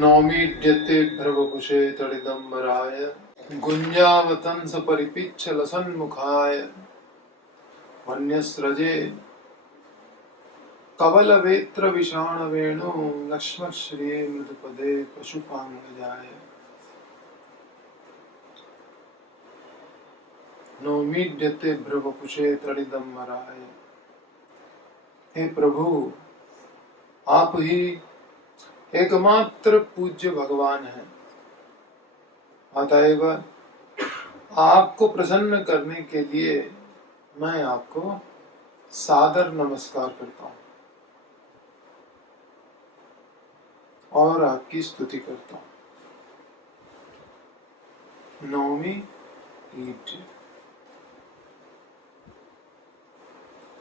नौमीड्यते भ्रवपुषे तडिदम्बराय गुञ्जावतंस परिपिच्छलसन्मुखाय वन्यस्रजे कवलवेत्र विषाणवेणु लक्ष्मश्रिये मृदुपदे पशुपांगजाय नौमीड्यते भ्रवपुषे तडिदम्बराय। हे प्रभु, आप ही एकमात्र पूज्य भगवान हैं, अतएव आपको प्रसन्न करने के लिए मैं आपको सादर नमस्कार करता हूं और आपकी स्तुति करता हूं। नौमी ईट।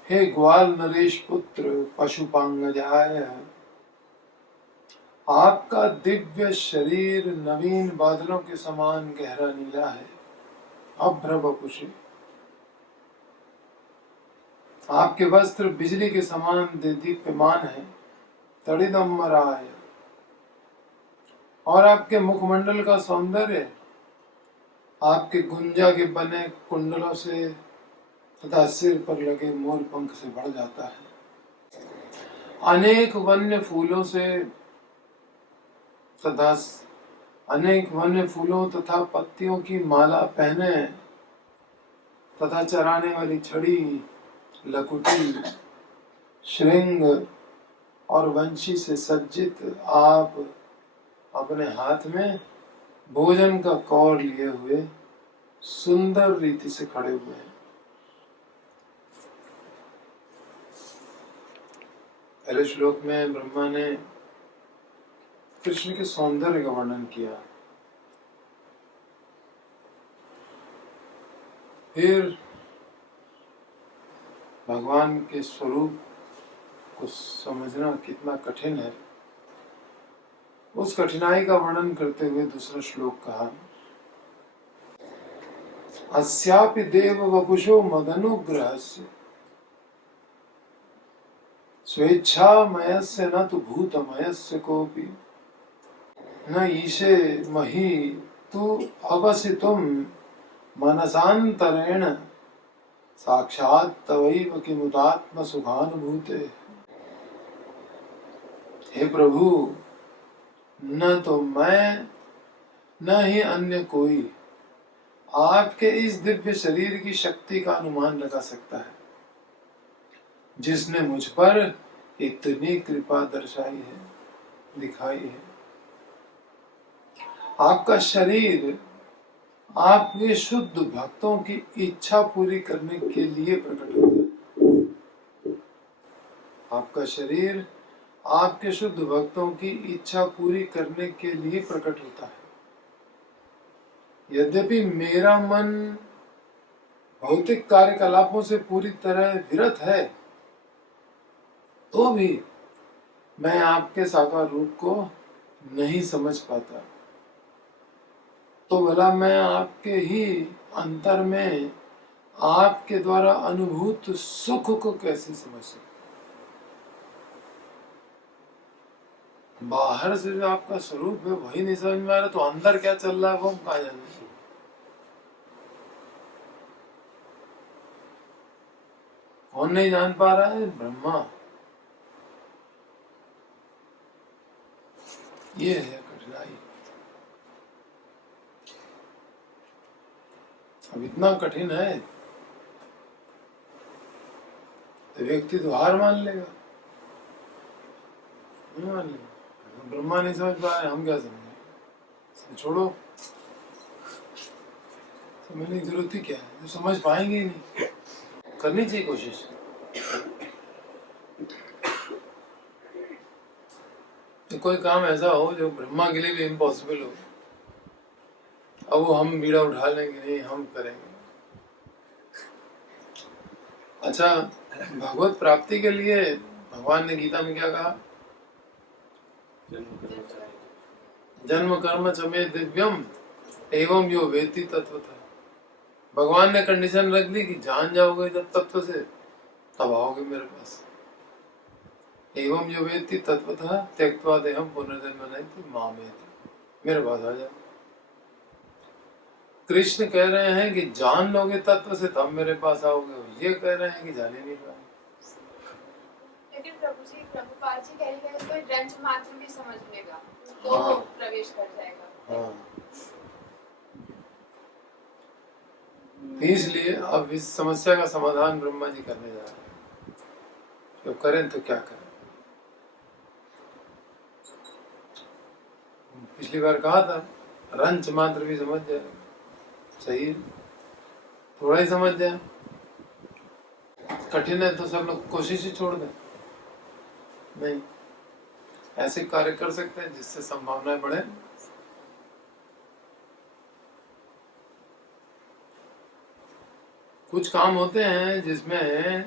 हे ग्वाल नरेश पुत्र पशुपांगजाय, आपका दिव्य शरीर नवीन बादलों के समान गहरा नीला है। अभ्रवपुषे, आपके वस्त्र बिजली के समान दीप्यमान है। तडिदम्बराय, और आपके मुखमंडल का सौंदर्य आपके गुंजा के बने कुंडलों से तथा सिर पर लगे मोर पंख से बढ़ जाता है। अनेक वन्य फूलों तथा पत्तियों की माला पहने तथा चराने वाली छड़ी, लकुटी, श्रृंग और वंशी से सज्जित आप अपने हाथ में भोजन का कौर लिए हुए सुंदर रीति से खड़े हुए हैं। पहले श्लोक में ब्रह्मा ने कृष्ण के सौंदर्य का वर्णन किया, फिर भगवान के स्वरूप को समझना कितना कठिन है, उस कठिनाई का वर्णन करते हुए दूसरा श्लोक कहा, अस्यापि देव वपुषो मदनुग्रहस्य स्वेच्छामयस्य न तु भूतमयस्य कोपि न ईशे मही तु अवसितुम मनसांतरेण साक्षात् तवैव किमुदात्म सुखानुभूते। हे प्रभु, न तो मैं न ही अन्य कोई आपके इस दिव्य शरीर की शक्ति का अनुमान लगा सकता है, जिसने मुझ पर इतनी कृपा दर्शाई है, दिखाई है। आपका शरीर आपके शुद्ध भक्तों की इच्छा पूरी करने के लिए प्रकट होता है। आपका शरीर आपके शुद्ध भक्तों की इच्छा पूरी करने के लिए प्रकट होता है। यद्यपि मेरा मन भौतिक कार्यकलापों से पूरी तरह विरत है, तो भी मैं आपके साकार रूप को नहीं समझ पाता, तो भला मैं आपके ही अंतर में आपके द्वारा अनुभूत सुख को कैसे समझ सकता। बाहर से जो आपका स्वरूप है वही नहीं समझ में आ रहा, तो अंदर क्या चल रहा है वो हम कहा जाने। कौन नहीं जान पा रहा है? ब्रह्मा। ये है कठिनाई। अब इतना कठिन है तो व्यक्ति तो हार मान लेगा, नहीं मान लेगा। ब्रह्मा नहीं समझ पा रहे, हम क्या समझें? छोड़ो, समझने की जरूरत ही क्या है, जो समझ पाएंगे ही नहीं। करनी चाहिए कोशिश। तो कोई काम ऐसा हो जो ब्रह्मा के लिए भी इम्पॉसिबल हो, अब वो हम बीड़ा उठा लेंगे, नहीं हम करेंगे। अच्छा, भगवत प्राप्ति के लिए भगवान ने गीता में क्या कहा? जन्म कर्म च मे दिव्यम एवं यो वेत्ति तत्वतः। भगवान ने कंडीशन रख दी कि जान जाओगे जब तत्व से, तब आओगे मेरे पास। एवं यो वेत्ति तत्वतः त्यक्त्वा देहं पुनर्जन्म नैति मामेति, मेरे पास आ जाओ। कृष्ण कह रहे हैं कि जान लोगे तत्व से तब मेरे पास आओगे, ये कह रहे हैं कि जाने नहीं पाए। लेकिन प्रभु जी, प्रभुपाद जी कह रहे हैं कोई रंच मात्र भी समझ लेगा तो प्रवेश कर जाएगा। हाँ, इसलिए अब इस समस्या का समाधान ब्रह्मा जी करने जा रहे हैं। जब करें तो क्या करें? पिछली बार कहा था रंच मात्र भी समझ जाए, सही है, थोड़ा ही समझ जाए। कठिन है तो सब लोग कोशिश ही छोड़ दें। नहीं, ऐसे कार्य कर सकते हैं जिससे संभावनाएं बढ़े। कुछ काम होते हैं जिसमें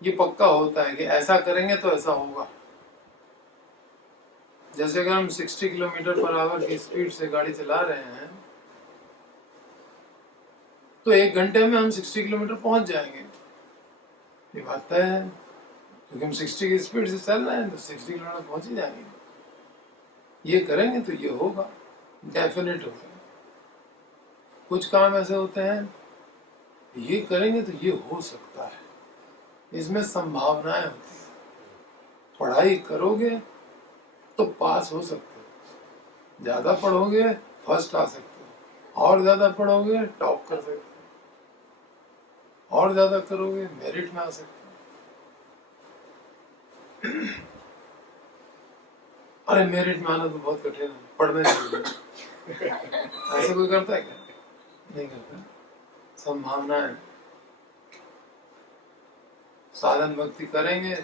ये पक्का होता है कि ऐसा करेंगे तो ऐसा होगा। जैसे अगर हम 60 किलोमीटर पर आवर की स्पीड से गाड़ी चला रहे हैं तो 1 घंटे में हम 60 किलोमीटर पहुंच जाएंगे, ये बात तय है, क्योंकि हम 60 की स्पीड से चल रहे हैं तो 60 किलोमीटर पहुंच ही जाएंगे। ये करेंगे तो ये होगा, डेफिनेट होगा। कुछ काम ऐसे होते हैं ये करेंगे तो ये हो सकता है, इसमें संभावनाएं होती है। पढ़ाई करोगे तो पास हो सकते हो, ज्यादा पढ़ोगे फर्स्ट आ सकते हो, और ज्यादा पढ़ोगे टॉप कर सकते हो, और ज्यादा करोगे मेरिट में आ सकते हो। अरे मेरिट में आना तो बहुत कठिन है, पढ़ने चाहिए। ऐसा कोई करता है क्या? नहीं करता। संभावनाएं, साधन भक्ति करेंगे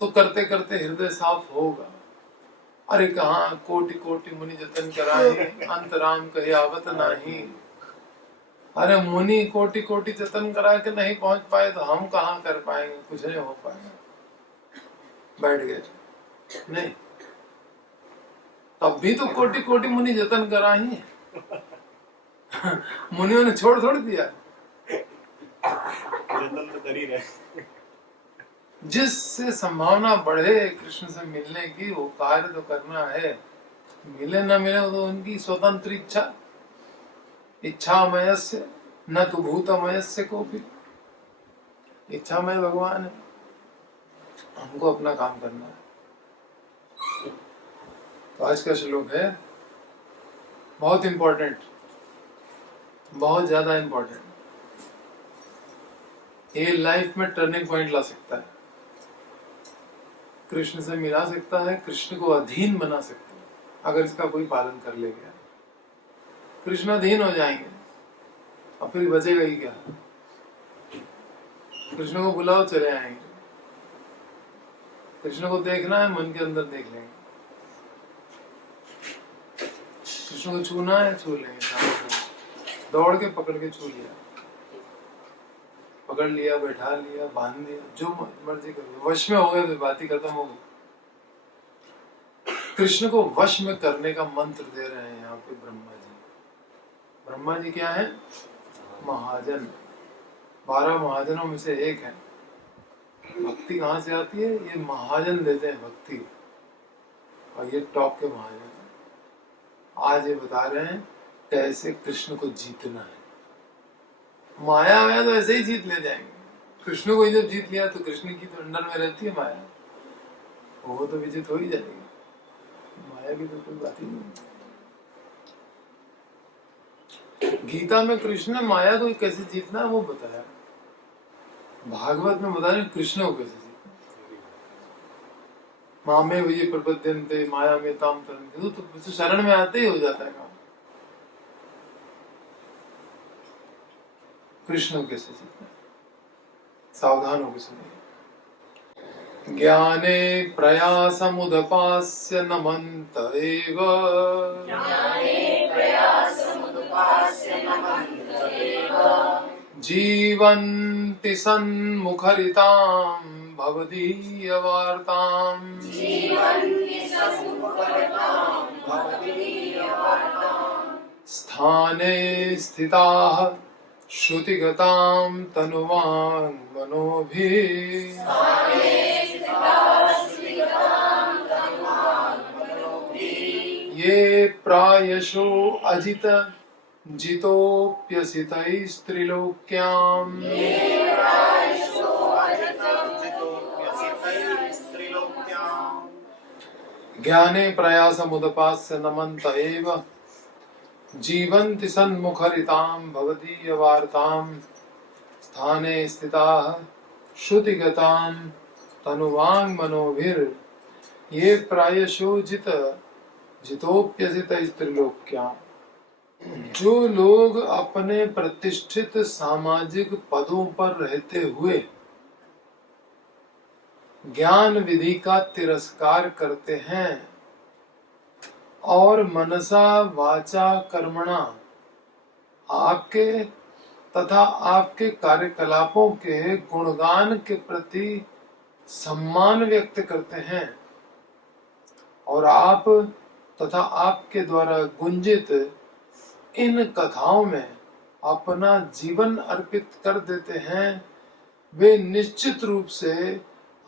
तो करते करते हृदय साफ होगा। अरे कहाँ कोटि कोटि मुनि जतन कराए, अंत राम कहे आवत नहीं। अरे मुनि कोटि कोटि जतन करा के नहीं पहुंच पाए तो हम कहाँ कर पाएंगे, कुछ नहीं हो पाएगा। बैठ गए नहीं, तब भी तो कोटि कोटि मुनि जतन करा ही है। मुनियों ने छोड़ थोड़ दिया, जतन तो कर ही रहे। जिससे संभावना बढ़े कृष्ण से मिलने की, वो कार्य तो करना है। मिले न मिले तो उनकी स्वतंत्र इच्छा, इच्छामयस्य न तो भूतमयस्य कोपि। इच्छामय भगवान है, हमको अपना काम करना है। तो आज का श्लोक है बहुत इंपॉर्टेंट, बहुत ज्यादा इंपॉर्टेंट। ये लाइफ में टर्निंग पॉइंट ला सकता है, कृष्ण से मिला सकता है, कृष्ण को अधीन बना सकता है। अगर इसका कोई पालन कर ले गया, कृष्ण अधीन हो जाएंगे और फिर बचेगा ही क्या? कृष्ण को बुलाओ चले आएंगे, कृष्ण को देखना है मन के अंदर देख लेंगे, कृष्ण को छूना है छू लेंगे, दौड़ के पकड़ के छू लिया, पकड़ लिया, बैठा लिया, बांध लिया, जो मर्जी करो, वश में हो गए तो बात ही खत्म हो गई। कृष्ण को वश में करने का मंत्र दे रहे हैं यहाँ पे ब्रह्मा जी। ब्रह्मा जी क्या है? महाजन, 12 महाजनों में से एक है। भक्ति कहाँ से आती है? ये महाजन देते हैं भक्ति, और ये टॉप के महाजन है। आज ये बता रहे हैं कैसे कृष्ण को जीतना है। माया में तो ऐसे ही जीत ले जाएंगे, कृष्ण को जब जीत लिया तो कृष्ण की तो अंडर में रहती है माया, वो तो विजित हो ही जाएगी, माया की तो कोई बात ही नहीं। गीता में कृष्ण ने माया को कैसे जीतना है वो बताया, भागवत में बता रहे कृष्ण को कैसे जीतना। मामे विजय प्रपद्यन्ते माया में ताम तरन्ते, तो शरण में आते ही हो जाता है काम। कृष्ण को कैसे जीतना, सावधान होकर सुनिए। ज्ञाने प्रयासमुदपास्य नमन्त एव, जीवन्ति सन्मुखरितां भवदीयवार्ताम्। स्थाने स्थिताः श्रुतिगतां तनुवां मनोभिः ये प्रायशो अजित जितोऽप्यसितैस्त्रिलोक्याम् ज्ञाने प्रयासमुदपास्य नमन्त एव जीवन्ति सन्मुखरितां भवदीयवार्तां स्थाने स्थिताः श्रुतिगतां तनुवां मनोभिर् ये प्रायशो जितोप्यसितैस्त्रिलोक्याम्। जो लोग अपने प्रतिष्ठित सामाजिक पदों पर रहते हुए ज्ञान विधि का तिरस्कार करते हैं और मनसा वाचा कर्मणा आपके तथा आपके कार्यकलापों के गुणगान के प्रति सम्मान व्यक्त करते हैं और आप तथा आपके द्वारा गुंजित इन कथाओं में अपना जीवन अर्पित कर देते हैं, वे निश्चित रूप से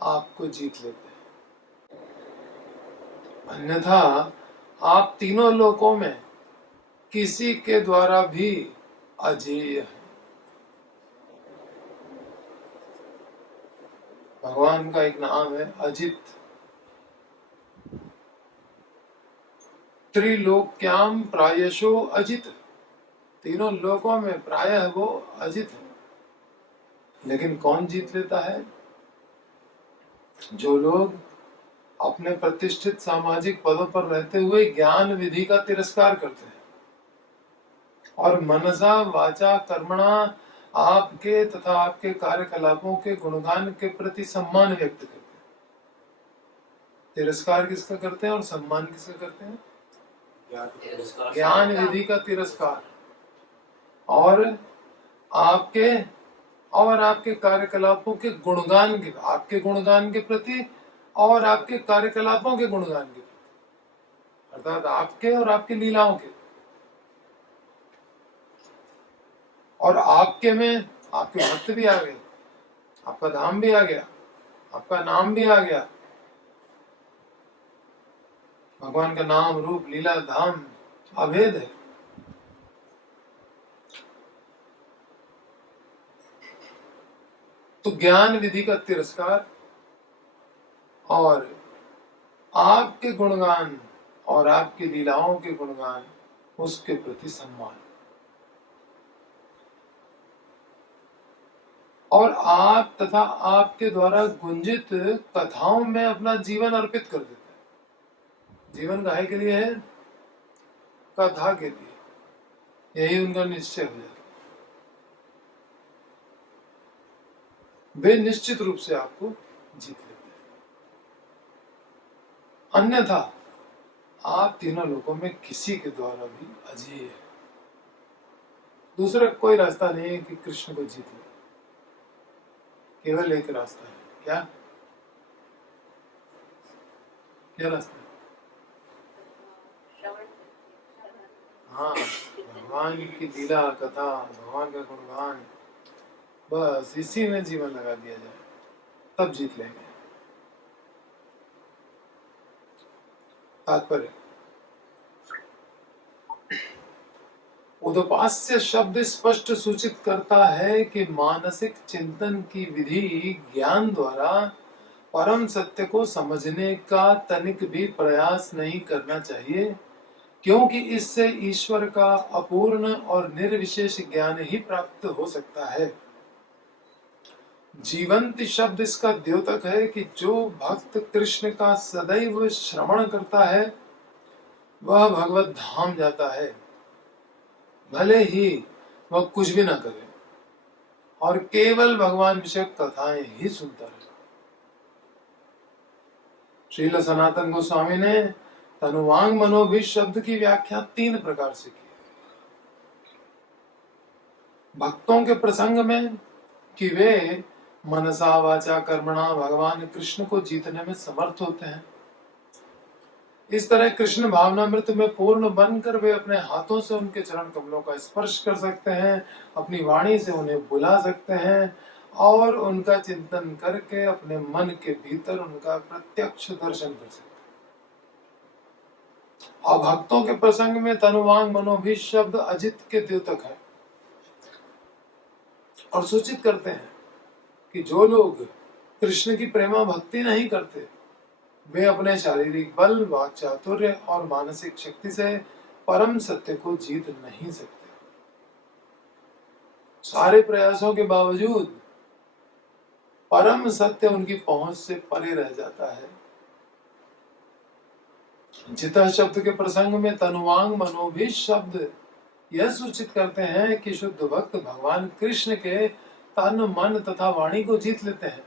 आपको जीत लेते हैं। अन्यथा आप तीनों लोकों में किसी के द्वारा भी अजेय हैं। भगवान का एक नाम है अजित। त्रिलोक्याम प्रायशो अजित, तीनों लोकों में प्रायः वो अजित है। लेकिन कौन जीत लेता है? जो लोग अपने प्रतिष्ठित सामाजिक पदों पर रहते हुए ज्ञान विधि का तिरस्कार करते हैं और मनसा वाचा कर्मणा आपके तथा आपके कार्यकलापों के गुणगान के प्रति सम्मान व्यक्त करते हैं। तिरस्कार किसका करते हैं और सम्मान किसका करते हैं? ज्ञान विधि का तिरस्कार और आपके कार्यकलापों के गुणगान के, आपके गुणगान के प्रति और आपके कार्यकलापों के गुणगान के प्रति, अर्थात आपके और आपकी लीलाओं के। और आपके में आपके भक्त भी आ गए, आपका धाम भी आ गया, आपका नाम भी आ गया। भगवान का नाम रूप लीला धाम अभेद है। तो ज्ञान विधि का तिरस्कार और आपके गुणगान और आपकी लीलाओं के गुणगान, उसके प्रति सम्मान, और आप तथा आपके द्वारा गुंजित कथाओं में अपना जीवन अर्पित कर देते हैं। जीवन काहे के लिए है? कथा के लिए। यही उनका निश्चय हो जाता है। वे निश्चित रूप से आपको जीत लेते हैं। अन्यथा आप तीनों लोगों में किसी के द्वारा भी अजेय है। दूसरा कोई रास्ता नहीं है कि कृष्ण को जीत ले। केवल एक रास्ता है। क्या रास्ता है? हाँ, भगवान की लीला कथा, भगवान का गुणगान, बस इसी में जीवन लगा दिया जाए, तब जीत लेंगे। तात्पर्य, उदपास्य शब्द स्पष्ट सूचित करता है कि मानसिक चिंतन की विधि ज्ञान द्वारा परम सत्य को समझने का तनिक भी प्रयास नहीं करना चाहिए, क्योंकि इससे ईश्वर का अपूर्ण और निर्विशेष ज्ञान ही प्राप्त हो सकता है। जीवंत शब्द इसका द्योतक है कि जो भक्त कृष्ण का सदैव श्रवण करता है वह भगवत धाम जाता है, भले ही वह कुछ भी ना करे और केवल भगवान विषयक कथाएं ही सुनता रहे। श्रील सनातन गोस्वामी ने तनुवांग मनोभी शब्द की व्याख्या 3 प्रकार से की। भक्तों के प्रसंग में कि वे मनसा वाचा कर्मणा भगवान कृष्ण को जीतने में समर्थ होते हैं। इस तरह कृष्ण भावनामृत में पूर्ण बनकर वे अपने हाथों से उनके चरण कमलों का स्पर्श कर सकते हैं, अपनी वाणी से उन्हें बुला सकते हैं और उनका चिंतन करके अपने मन के भीतर उनका प्रत्यक्ष दर्शन कर सकते हैं। और भक्तों के प्रसंग में तनुवांग मनोभी शब्द अजित के द्योतक है और सूचित करते हैं कि जो लोग कृष्ण की प्रेमा भक्ति नहीं करते वे अपने शारीरिक बल, वाक चातुर्य और मानसिक शक्ति से परम सत्य को जीत नहीं सकते। सारे प्रयासों के बावजूद परम सत्य उनकी पहुंच से परे रह जाता है। जितः शब्द के प्रसंग में तनुवांग मनोभी शब्द यह सूचित करते हैं कि शुद्ध भक्त भगवान कृष्ण के तन, मन तथा वाणी को जीत लेते हैं।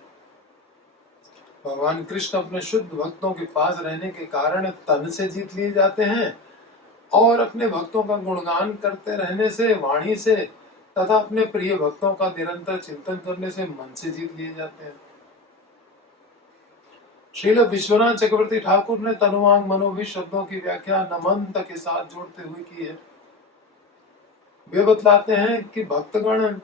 भगवान कृष्ण अपने शुद्ध भक्तों के पास रहने के कारण तन से जीत लिए जाते हैं और अपने भक्तों का गुणगान करते रहने से, वाणी से तथा अपने प्रिय भक्तों का निरंतर चिंतन करने से मन से जीत लिए जाते हैं। श्रील विश्वनाथ चक्रवर्ती ठाकुर ने तनुवांग मनोभी शब्दों की व्याख्या नमंत के साथ जोड़ते हुए की है। वे बतलाते हैं कि भक्तगण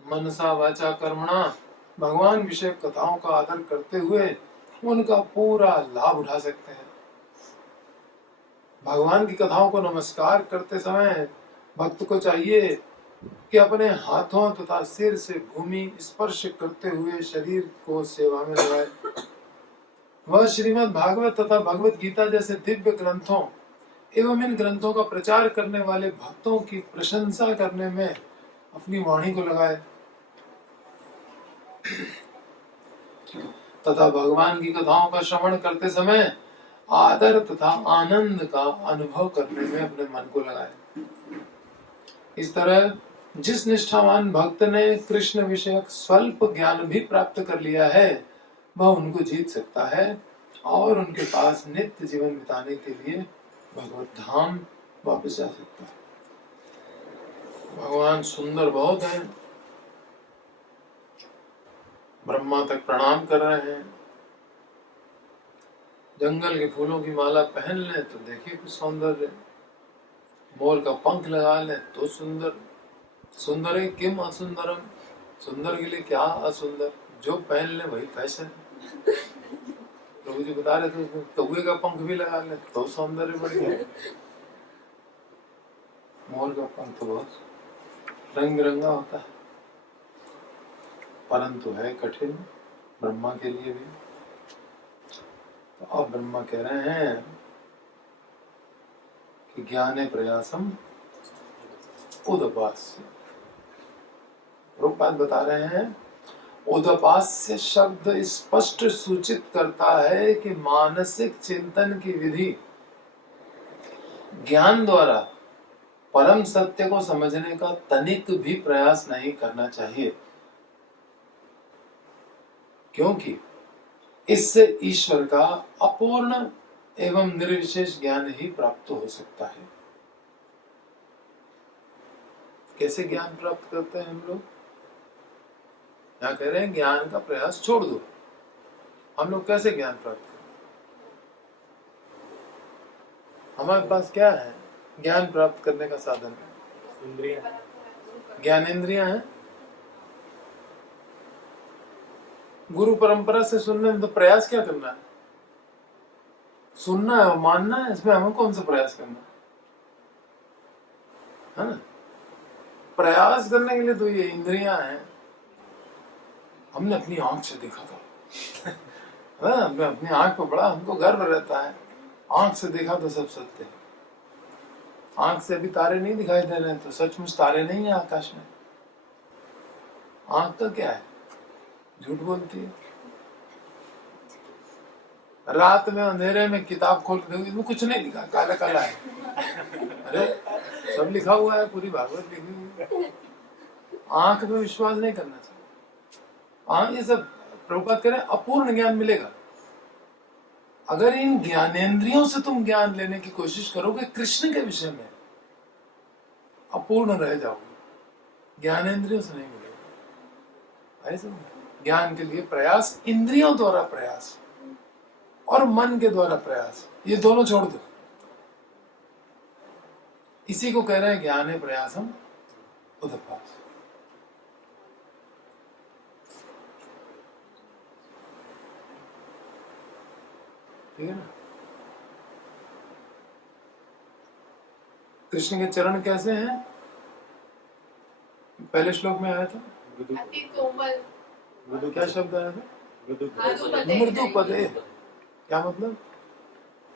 मनसा वाचा कर्मणा भगवान विषय कथाओं का आदर करते हुए उनका पूरा लाभ उठा सकते हैं। भगवान की कथाओं को नमस्कार करते समय भक्त को चाहिए कि अपने हाथों तथा सिर से भूमि स्पर्श करते हुए शरीर को सेवा में लगाए। वह श्रीमद् भागवत तथा भगवत गीता जैसे दिव्य ग्रंथों एवं इन ग्रंथों का प्रचार करने वाले भक्तों की प्रशंसा करने में अपनी वाणी को लगाए तथा भगवान की कथाओं का श्रवण करते समय आदर तथा आनंद का अनुभव करने में अपने मन को लगाए। इस तरह जिस निष्ठावान भक्त ने कृष्ण विषयक स्वल्प ज्ञान भी प्राप्त कर लिया है वह उनको जीत सकता है और उनके पास नित्य जीवन बिताने के लिए भगवत धाम वापस जा सकता है। भगवान सुंदर बहुत हैं। ब्रह्मा तक प्रणाम कर रहे हैं। जंगल के फूलों की माला पहन लें तो देखिए कुछ सौंदर्य, मोर का पंख लगा लें तो सुंदर। सुंदर है किम असुंदरम, सुंदर के लिए क्या असुंदर, जो पहन ले वही फैशन। प्रभु जी बता रहे थे कौवे का पंख भी लगा ले तो सौंदर्य बढ़ गया। मोर का पंख तो बहुत रंग बिरंगा होता है, परंतु है कठिन ब्रह्मा के लिए भी। तो अब ब्रह्मा कह रहे हैं कि ज्ञाने प्रयासम उदपास्य। रूपपाद बता रहे हैं उदपास्य शब्द स्पष्ट सूचित करता है कि मानसिक चिंतन की विधि ज्ञान द्वारा परम सत्य को समझने का तनिक भी प्रयास नहीं करना चाहिए, क्योंकि इससे ईश्वर का अपूर्ण एवं निर्विशेष ज्ञान ही प्राप्त हो सकता है। कैसे ज्ञान प्राप्त करते हैं हम लोग? यहाँ कह रहे हैं ज्ञान का प्रयास छोड़ दो। हम लोग कैसे ज्ञान प्राप्त करें? हमारे पास क्या है ज्ञान प्राप्त करने का साधन? ज्ञानेंद्रियां हैं। गुरु परंपरा से सुनने में तो प्रयास क्या करना है? सुनना है और मानना है, इसमें हमें कौन सा प्रयास करना है ना? प्रयास करने के लिए तो ये इंद्रियां हैं। हमने अपनी आंख से देखा था हमने अपनी आंख पर बड़ा हमको गर्व रहता है। आंख से देखा तो सब सत्य है। आंख से अभी तारे नहीं दिखाई दे रहे तो सचमुच तारे नहीं है आकाश में। आंख का क्या है? झूठ बोलती है। रात में अंधेरे में किताब खोल के देखो, इसमें कुछ नहीं लिखा, काला काला है। अरे सब लिखा हुआ है, पूरी भागवत लिखी हुई है। आंख में विश्वास नहीं करना चाहिए। ये सब प्रभुपाद कह रहे हैं अपूर्ण ज्ञान मिलेगा। अगर इन ज्ञानेंद्रियों से तुम ज्ञान लेने की कोशिश करोगे कृष्ण के विषय में, अपूर्ण रह जाओगे। ज्ञानेंद्रियों से नहीं मिलेगा। ऐसा ज्ञान के लिए प्रयास, इंद्रियों द्वारा प्रयास और मन के द्वारा प्रयास, ये दोनों छोड़ दो। इसी को कह रहे हैं ज्ञाने प्रयासम उदपास। ठीक है ना। कृष्ण के चरण कैसे हैं? पहले श्लोक में आया था अति कोमल, क्या शब्द आया था? मृदुपदे। मृदुपदे। क्या मतलब?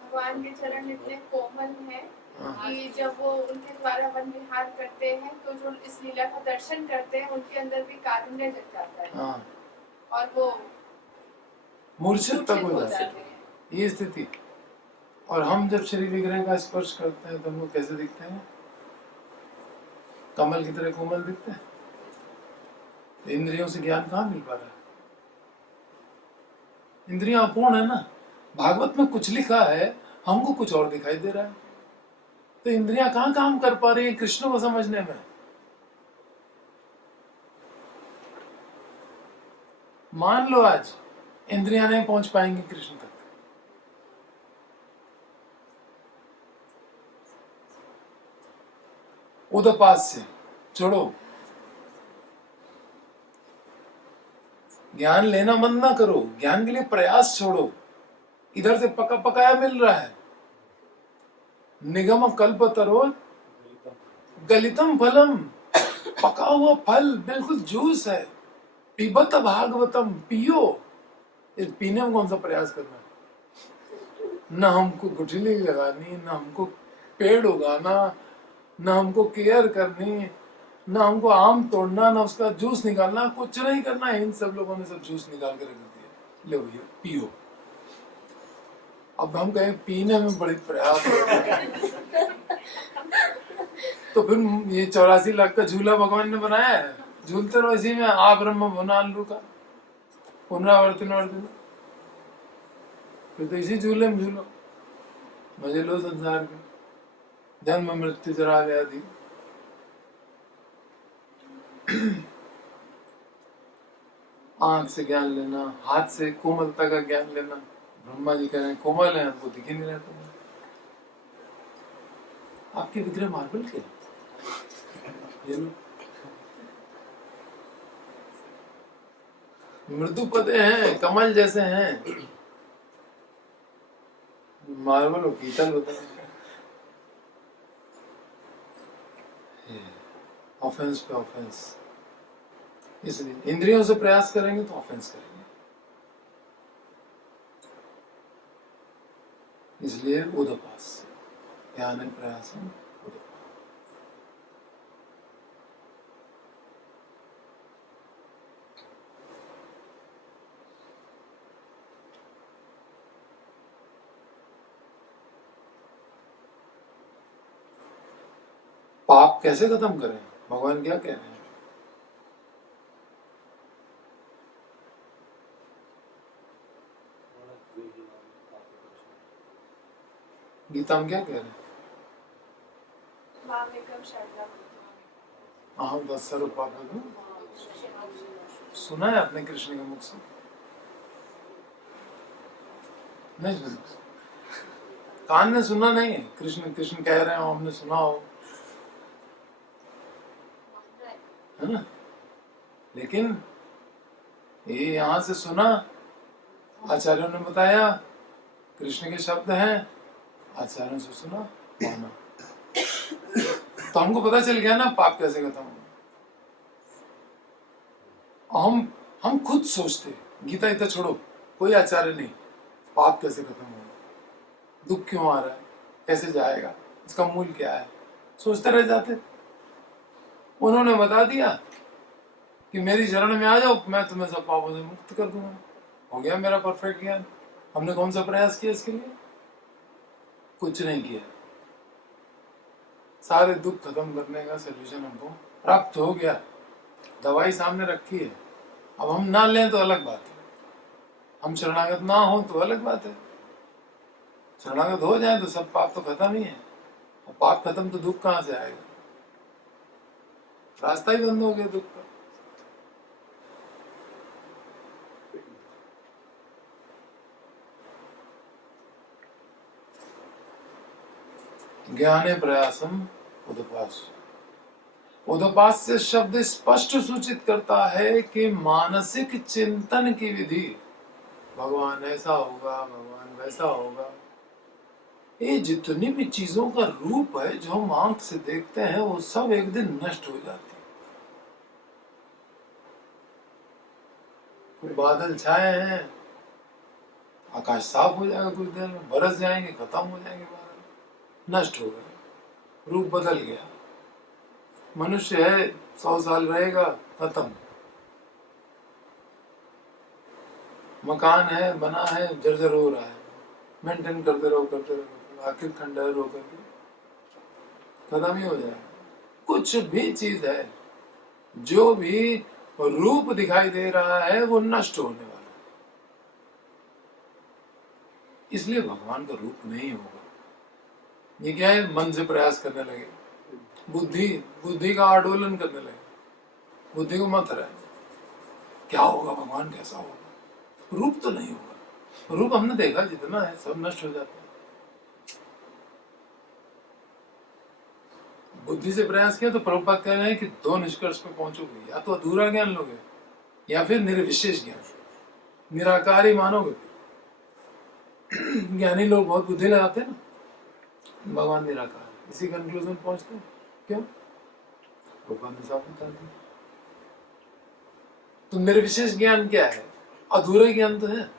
भगवान के चरण इतने कोमल हैं हाँ। कि जब वो उनके द्वारा वन विहार करते हैं तो जो इस लीला का दर्शन करते हैं उनके अंदर भी कारुण्य जग जाता है हाँ, और वो मूर्छित तक हो मूर्छित जाते हैं, ये स्थिति। और हम जब श्री विग्रह का स्पर्श करते हैं तो हम लोग कैसे दिखते हैं? कमल की तरह कोमल दिखते हैं। तो इंद्रियों से ज्ञान कहाँ मिल पा रहा है? इंद्रियां अपूर्ण है ना। भागवत में कुछ लिखा है, हमको कुछ और दिखाई दे रहा है। तो इंद्रियां कहाँ काम कर पा रही हैं कृष्ण को समझने में? मान लो आज इंद्रियां नहीं पहुंच पाएंगी कृष्ण तक, उदपास से छोड़ो। ज्ञान लेना बंद ना करो, ज्ञान के लिए प्रयास छोड़ो। इधर से पका पकाया मिल रहा है। निगम कल्पतरो गलितम फलम, पका हुआ फल बिल्कुल जूस है। पिबत भागवतम, पियो। इस पीने में कौन सा प्रयास करना है? ना हमको गुठली लगानी, ना हमको पेड़ उगाना, ना हमको केयर करनी, ना हमको आम तोड़ना, ना उसका जूस निकालना, कुछ नहीं करना है। इन सब लोगों ने सब जूस निकाल के रख दिया, ले भैया पियो। अब हम कहें पीने में बड़ी प्रयास है। तो फिर ये 84 लाख का झूला भगवान ने बनाया है, झूलते रहो इसी में। आ ब्रह्म भुनालू का पुनरावर्तन वर्तन, फिर तो इसी झूले में झूलो, मजे लो संसार के। जन्म मृत्यु जरा व्याधि। आंख से ज्ञान लेना, हाथ से कोमलता का ज्ञान लेना। ब्रह्मा जी कह रहे हैं कोमल है, हमको दिख ही नहीं रहता। आपके विग्रह मार्बल के ये लो, मृदु पदे हैं, कमल जैसे हैं। मार्बल और पीतल होता है। ऑफेंस पे ऑफेंस। इसलिए इंद्रियों से प्रयास करेंगे तो ऑफेंस करेंगे। इसलिए उदपास, ज्ञान प्रयास है उदपास। पाप कैसे खत्म करें? भगवान क्या कह रहे हैं? गीता में क्या कह रहे हैं? मामेकम शरणम। अहम तत्सर्व पापम। सुना है आपने कृष्ण के मुख से? नहीं सुना? कान ने सुना नहीं है? कृष्ण कृष्ण कह रहे हो, हमने सुना हो, है ना? लेकिन ये यहाँ से सुना, आचार्यों ने बताया, कृष्ण के शब्द हैं, आचार्यों से सुना, माना। तो हमको पता चल गया ना पाप कैसे खत्म हो। हम खुद सोचते, गीता इतना छोड़ो, कोई आचार्य नहीं, पाप कैसे खत्म होगा, दुख क्यों आ रहा है, कैसे जाएगा, इसका मूल क्या है, सोचते रह जाते। उन्होंने बता दिया कि मेरी शरण में आ जाओ, मैं तुम्हें सब पापों से मुक्त कर दूंगा। हो गया मेरा परफेक्ट ज्ञान। हमने कौन सा प्रयास किया इसके लिए? कुछ नहीं किया। सारे दुख खत्म करने का सलूशन हमको प्राप्त हो गया। दवाई सामने रखी है। अब हम ना लें तो अलग बात है, हम शरणागत ना हो तो अलग बात है। शरणागत हो जाए तो सब पाप तो खत्म ही है। और पाप खत्म तो दुख कहाँ से आएगा? रास्ता ही बंद हो गया दुख का। ज्ञाने प्रयासम उदपास। उदपास्य शब्द स्पष्ट सूचित करता है कि मानसिक चिंतन की विधि। भगवान ऐसा होगा, भगवान वैसा होगा, ये जितनी भी चीजों का रूप है जो हम आंख से देखते हैं वो सब एक दिन नष्ट हो जाती है। बादल छाए हैं, आकाश साफ हो जाएगा, कुछ देर में बरस जाएंगे, खत्म हो जाएंगे, बादल नष्ट हो गए, रूप बदल गया। मनुष्य है, 100 साल रहेगा, खत्म। मकान है, बना है, जर्जर हो रहा है, मेंटेन करते रहो, आखिर खंडहर होकर के खत्म ही हो जाएगा। कुछ भी चीज है, जो भी रूप दिखाई दे रहा है वो नष्ट होने वाला है, इसलिए भगवान का रूप नहीं होगा। ये क्या है, मन से प्रयास करने लगे, बुद्धि का आडोलन करने लगे, बुद्धि को मत रहे, क्या होगा, भगवान कैसा होगा, रूप तो नहीं होगा। रूप हमने देखा जितना है सब नष्ट हो जाता है। बुद्धि से प्रयास किया तो प्रभुपाद कह रहे हैं कि 2 निष्कर्ष पे पहुंचोगे, या तो अधूरा ज्ञान लोगे या फिर निर्विशेष ज्ञान, निराकार ही मानोगे। ज्ञानी लोग बहुत बुद्धि लगाते हैं ना, भगवान निराकार, इसी कंक्लूजन पहुंचते हैं। क्यों? भगवान ने साफ बता दिया। तो निर्विशेष ज्ञान क्या है? अधूरा ज्ञान तो है,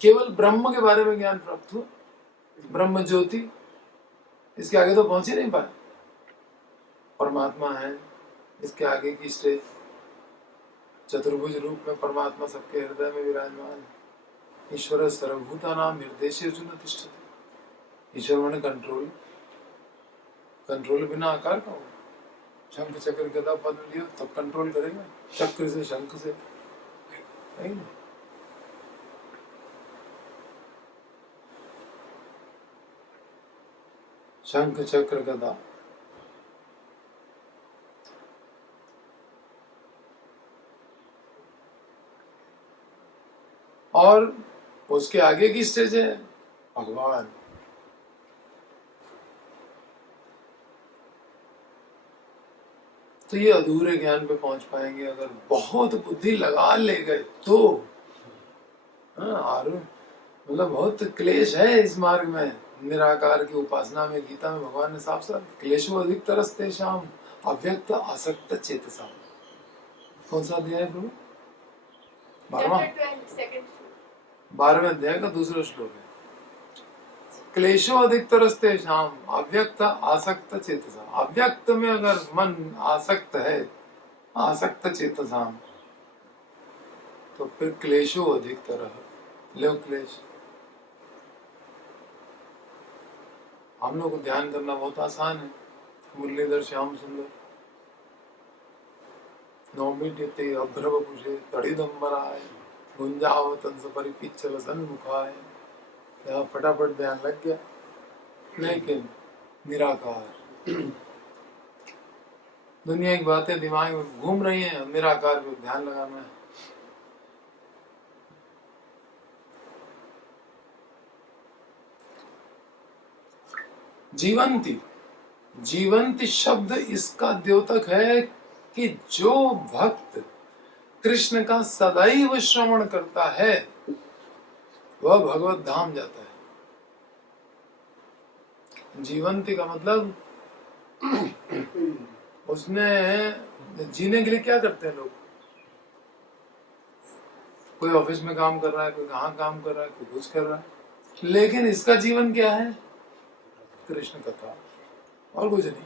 केवल ब्रह्म के बारे में ज्ञान प्राप्त हुआ, ब्रह्म ज्योति, इसके आगे तो पहुंच ही नहीं पाए। परमात्मा है, इसके आगे की स्टेज, चतुर्भुज रूप में परमात्मा सबके हृदय में विराजमान है। ईश्वर सर्वभूतानां निर्देशे अर्जुन तिष्ठति। ईश्वर माने कंट्रोल बिना आकार का होगा। शंख चक्र गदा पद्म लियो तब कंट्रोल करेगा, चक्र से शंख से नहीं। शंख चक्र गदा, और उसके आगे की स्टेज है भगवान। तो ये अधूरे ज्ञान पे पहुंच पाएंगे अगर बहुत बुद्धि लगा ले गए तो। मतलब बहुत क्लेश है इस मार्ग में, निराकार की उपासना में। गीता में भगवान ने साफ साफ, क्लेशो अधिक तरस्ते शाम अव्यक्त आसक्त चेतसा। कौन सा अध्याय है प्रभु? 12वें अध्याय का दूसरा श्लोक है। क्लेशो अधिकतरस्ते शाम अव्यक्त आसक्त चेतसा। अव्यक्त में अगर मन आसक्त है, आसक्त चेतसाम, तो फिर क्लेशो अधिकतर, लो क्लेश। हम लोग को ध्यान करना बहुत आसान है। मुरलीधर श्याम सुंदर नौमी टिते अभ्रव पुषे तड़िदंबराय गुंजावतन से परिपिच्छल सन्मुखाय, यहाँ फटाफट ध्यान लग गया। लेकिन निराकार, दुनिया की बातें दिमाग में घूम रही हैं, निराकार पे ध्यान लगाना है। जीवंती, जीवंती शब्द इसका द्योतक है कि जो भक्त कृष्ण का सदैव श्रवण करता है वह भगवत धाम जाता है। जीवंती का मतलब उसने जीने के लिए क्या करते हैं लोग? कोई ऑफिस में काम कर रहा है, कोई कहाँ काम कर रहा है, कोई कुछ कर रहा है, लेकिन इसका जीवन क्या है? कृष्ण कथा, और कुछ नहीं।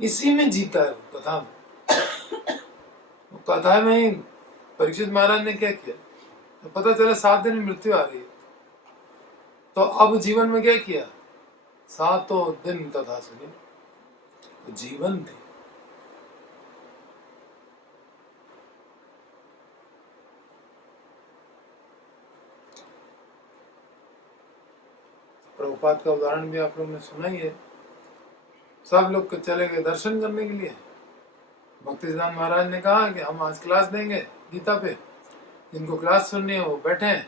इसी में जीता है कथा में। कथा में ही परीक्षित महाराज ने क्या किया, तो पता चला 7 दिन में मृत्यु आ रही है, तो अब जीवन में क्या किया? 7 दिन कथा सुनी, तो जीवन थी। प्रभुपाद का उदाहरण भी आप लोगों ने सुना ही है। सब लोग चले गए दर्शन करने के लिए। भक्ति सिद्धांत महाराज ने कहा कि हम आज क्लास देंगे गीता पे, जिनको क्लास सुननी है वो बैठे हैं,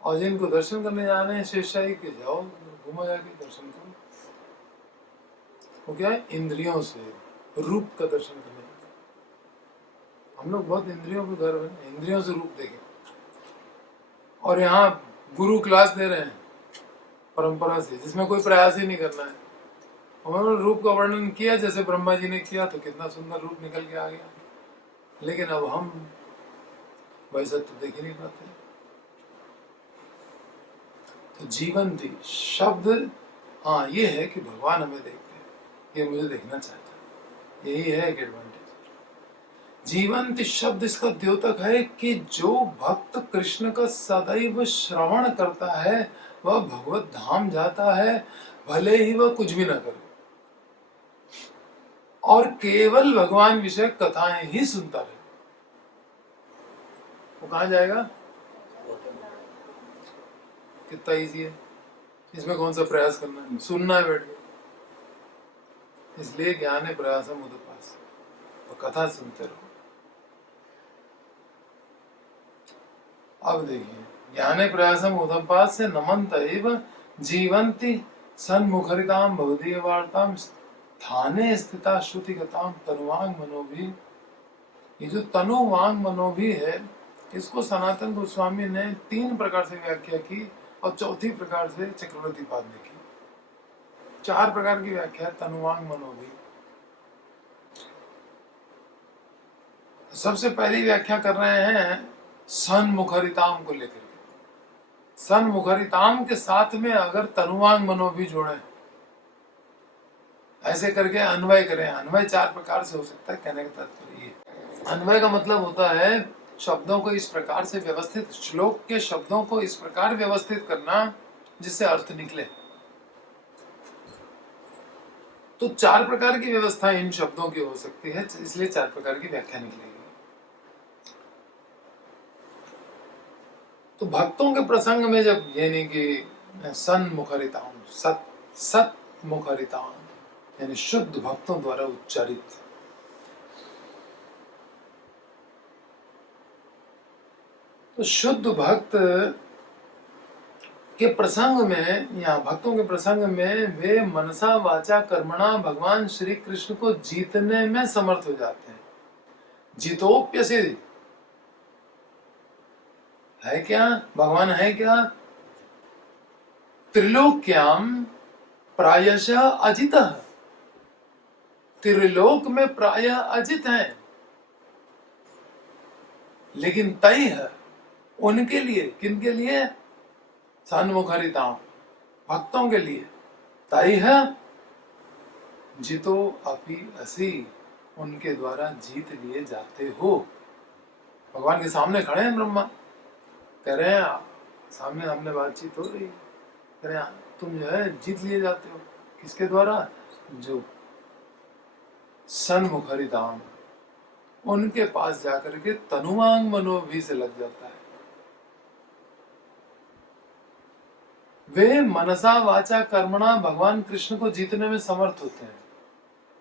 और जिनको दर्शन करने जाने हैं शेषशाही के, जाओ घूमा जाके दर्शन करो। वो क्या है, इंद्रियों से रूप का दर्शन करने जाते हैं। हम लोग बहुत इंद्रियों पे गर्व है, इंद्रियों से रूप देखें। और यहाँ गुरु क्लास दे रहे हैं परंपरा से, जिसमें कोई प्रयास ही नहीं करना है। उन्होंने रूप का वर्णन किया जैसे ब्रह्मा जी ने किया, तो कितना सुंदर रूप निकल के आ गया। लेकिन अब हम वैसा तो देख ही नहीं पाते। तो जीवन थी शब्द, हाँ ये है कि भगवान हमें देखते हैं, ये मुझे देखना चाहता है, यही है एक एडवांटेज। जीवंत शब्द इसका द्योतक है कि जो भक्त कृष्ण का सदैव श्रवण करता है वह भगवत धाम जाता है, भले ही वह कुछ भी ना करे और केवल भगवान विषय कथाएं ही सुनता रहे। वो कहाँ जाएगा? कितना इजी है, इसमें कौन सा प्रयास करना है, सुनना है बैठ के। इसलिए ज्ञान है प्रयासम उदपास, तो कथा सुनते रहो। अब देखिए, ज्ञाने प्रयासम उदपास से नमंत एव जीवंती सन्मुखरिताम भवदीय वार्ताम स्थाने स्थिता श्रुतिगताम तनुवांग मनोभी। ये जो तनुवांग मनोभी है, इसको सनातन गोस्वामी ने 3 प्रकार से व्याख्या की और चौथी प्रकार से चक्रवर्ती पाद ने की। 4 प्रकार की व्याख्या तनुवांग मनोभी। सबसे पहली व्याख्या कर रहे हैं सन्मुखरिताम को लेकर के। सन्मुखरिताम के साथ में अगर तनुवांग मनो भी जोड़े, ऐसे करके अन्वय करें। अन्वय 4 प्रकार से हो सकता है, कहने का तात्पर्य ये। अन्वय का मतलब होता है शब्दों को इस प्रकार से व्यवस्थित, श्लोक के शब्दों को इस प्रकार व्यवस्थित करना जिससे अर्थ निकले। तो 4 प्रकार की व्यवस्था इन शब्दों की हो सकती है, इसलिए 4 प्रकार की व्याख्या निकलेगी। तो भक्तों के प्रसंग में जब यानी कि सन्मुखरिताम, सत मुखरिताम यानी शुद्ध भक्तों द्वारा उच्चारित, तो शुद्ध भक्त के प्रसंग में या भक्तों के प्रसंग में वे मनसा वाचा कर्मणा भगवान श्री कृष्ण को जीतने में समर्थ हो जाते हैं। जितोप्यसिद्धि है क्या? भगवान है क्या? त्रिलोक्याम प्रायशः अजितः, त्रिलोक में प्रायः अजित हैं, लेकिन तय है उनके लिए। किनके लिए? सन्मुखरिताम, भक्तों के लिए। तय है जितो अपि असि, उनके द्वारा जीत लिए जाते हो। भगवान के सामने खड़े हैं ब्रह्मा, कह रहे हैं, सामने हमने बातचीत हो रही, कह रहे हैं तुम जो है जीत लिए जाते हो। किसके द्वारा? जो सन्मुखरिताम, उनके पास जाकर के तनुवांग मनोभी से लग जाता है। वे मनसा वाचा कर्मणा भगवान कृष्ण को जीतने में समर्थ होते हैं।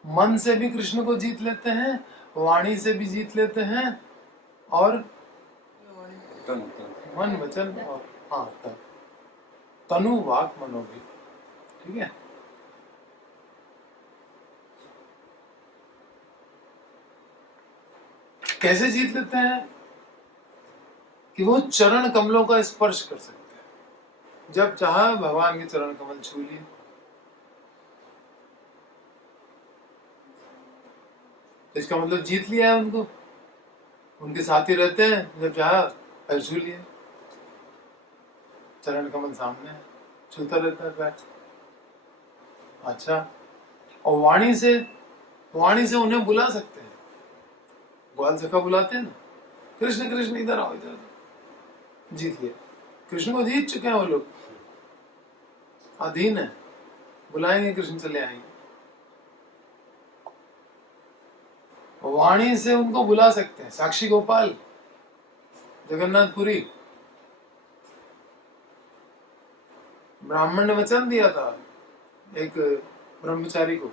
मन से भी कृष्ण को जीत लेते हैं, वाणी से भी जीत लेते हैं, और मन वचन और तनु वाक मनो भी। ठीक है, कैसे जीत लेते हैं? कि वो चरण कमलों का स्पर्श कर सकते हैं। जब चाहा भगवान के चरण कमल छू लिए। इसका मतलब जीत लिया है उनको। उनके साथ ही रहते हैं, जब चाहा पैर छू लिए, चरण कमल सामने है, छूता रहता है पैर। अच्छा, और वाणी से उन्हें बुला सकते हैं। ग्वाल सखा बुलाते हैं ना, कृष्ण कृष्ण इधर आओ, इधर आओ। जीत लिया, कृष्ण को जीत चुके हैं वो लोग। अधीन है, बुलाएंगे कृष्ण चले आएंगे। वाणी से उनको बुला सकते हैं। साक्षी गोपाल, जगन्नाथपुरी, ब्राह्मण ने वचन दिया था एक ब्रह्मचारी को।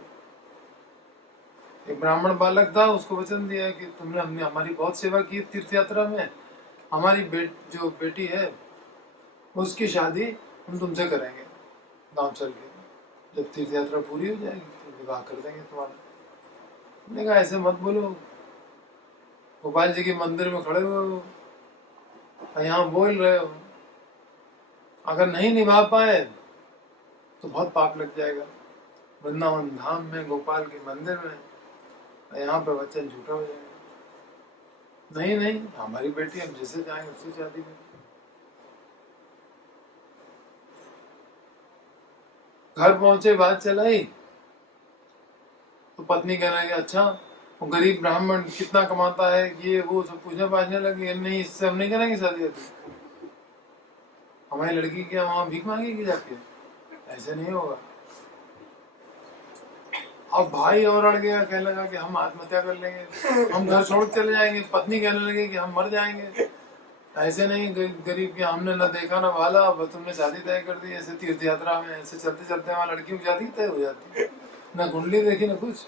एक ब्राह्मण बालक था, उसको वचन दिया कि हमने हमारी बहुत सेवा की तीर्थ यात्रा में। हमारी जो बेटी है उसकी शादी हम तुमसे करेंगे गांव चल के, जब तीर्थ यात्रा पूरी हो जाएगी तो विवाह कर देंगे तुम्हारा। मैंने कहा ऐसे मत बोलो, गोपाल जी के मंदिर में खड़े हुए हो और यहाँ बोल रहे हो, अगर नहीं निभा पाए तो बहुत पाप लग जाएगा। वृंदावन धाम में गोपाल के मंदिर में, यहाँ पे वचन झूठा हो जाएगा। नहीं नहीं, हमारी बेटी हम जैसे जाएंगे उससे शादी करें। घर पहुंचे, बात चलाई तो पत्नी कहने लगी अच्छा वो गरीब ब्राह्मण कितना कमाता है, ये वो सब पूछने पाछने लगे। नहीं, इससे हम नहीं करेंगे शादी होती, हमारी लड़की क्या वहां भीख मांगेगी जाके, ऐसे नहीं होगा। अब भाई और अड़ गया, कहने लगा कि हम आत्महत्या कर लेंगे, हम घर छोड़ चले जाएंगे। पत्नी कहने लगी कि हम मर जाएंगे, ऐसे नहीं, गरीब की हमने ना देखा ना भाला, अब तुमने शादी तय कर दी। ऐसे तीर्थ यात्रा में ऐसे चलते चलते वहां लड़कियों की शादी तय हो जाती है, ना कुंडली देखी ना कुछ।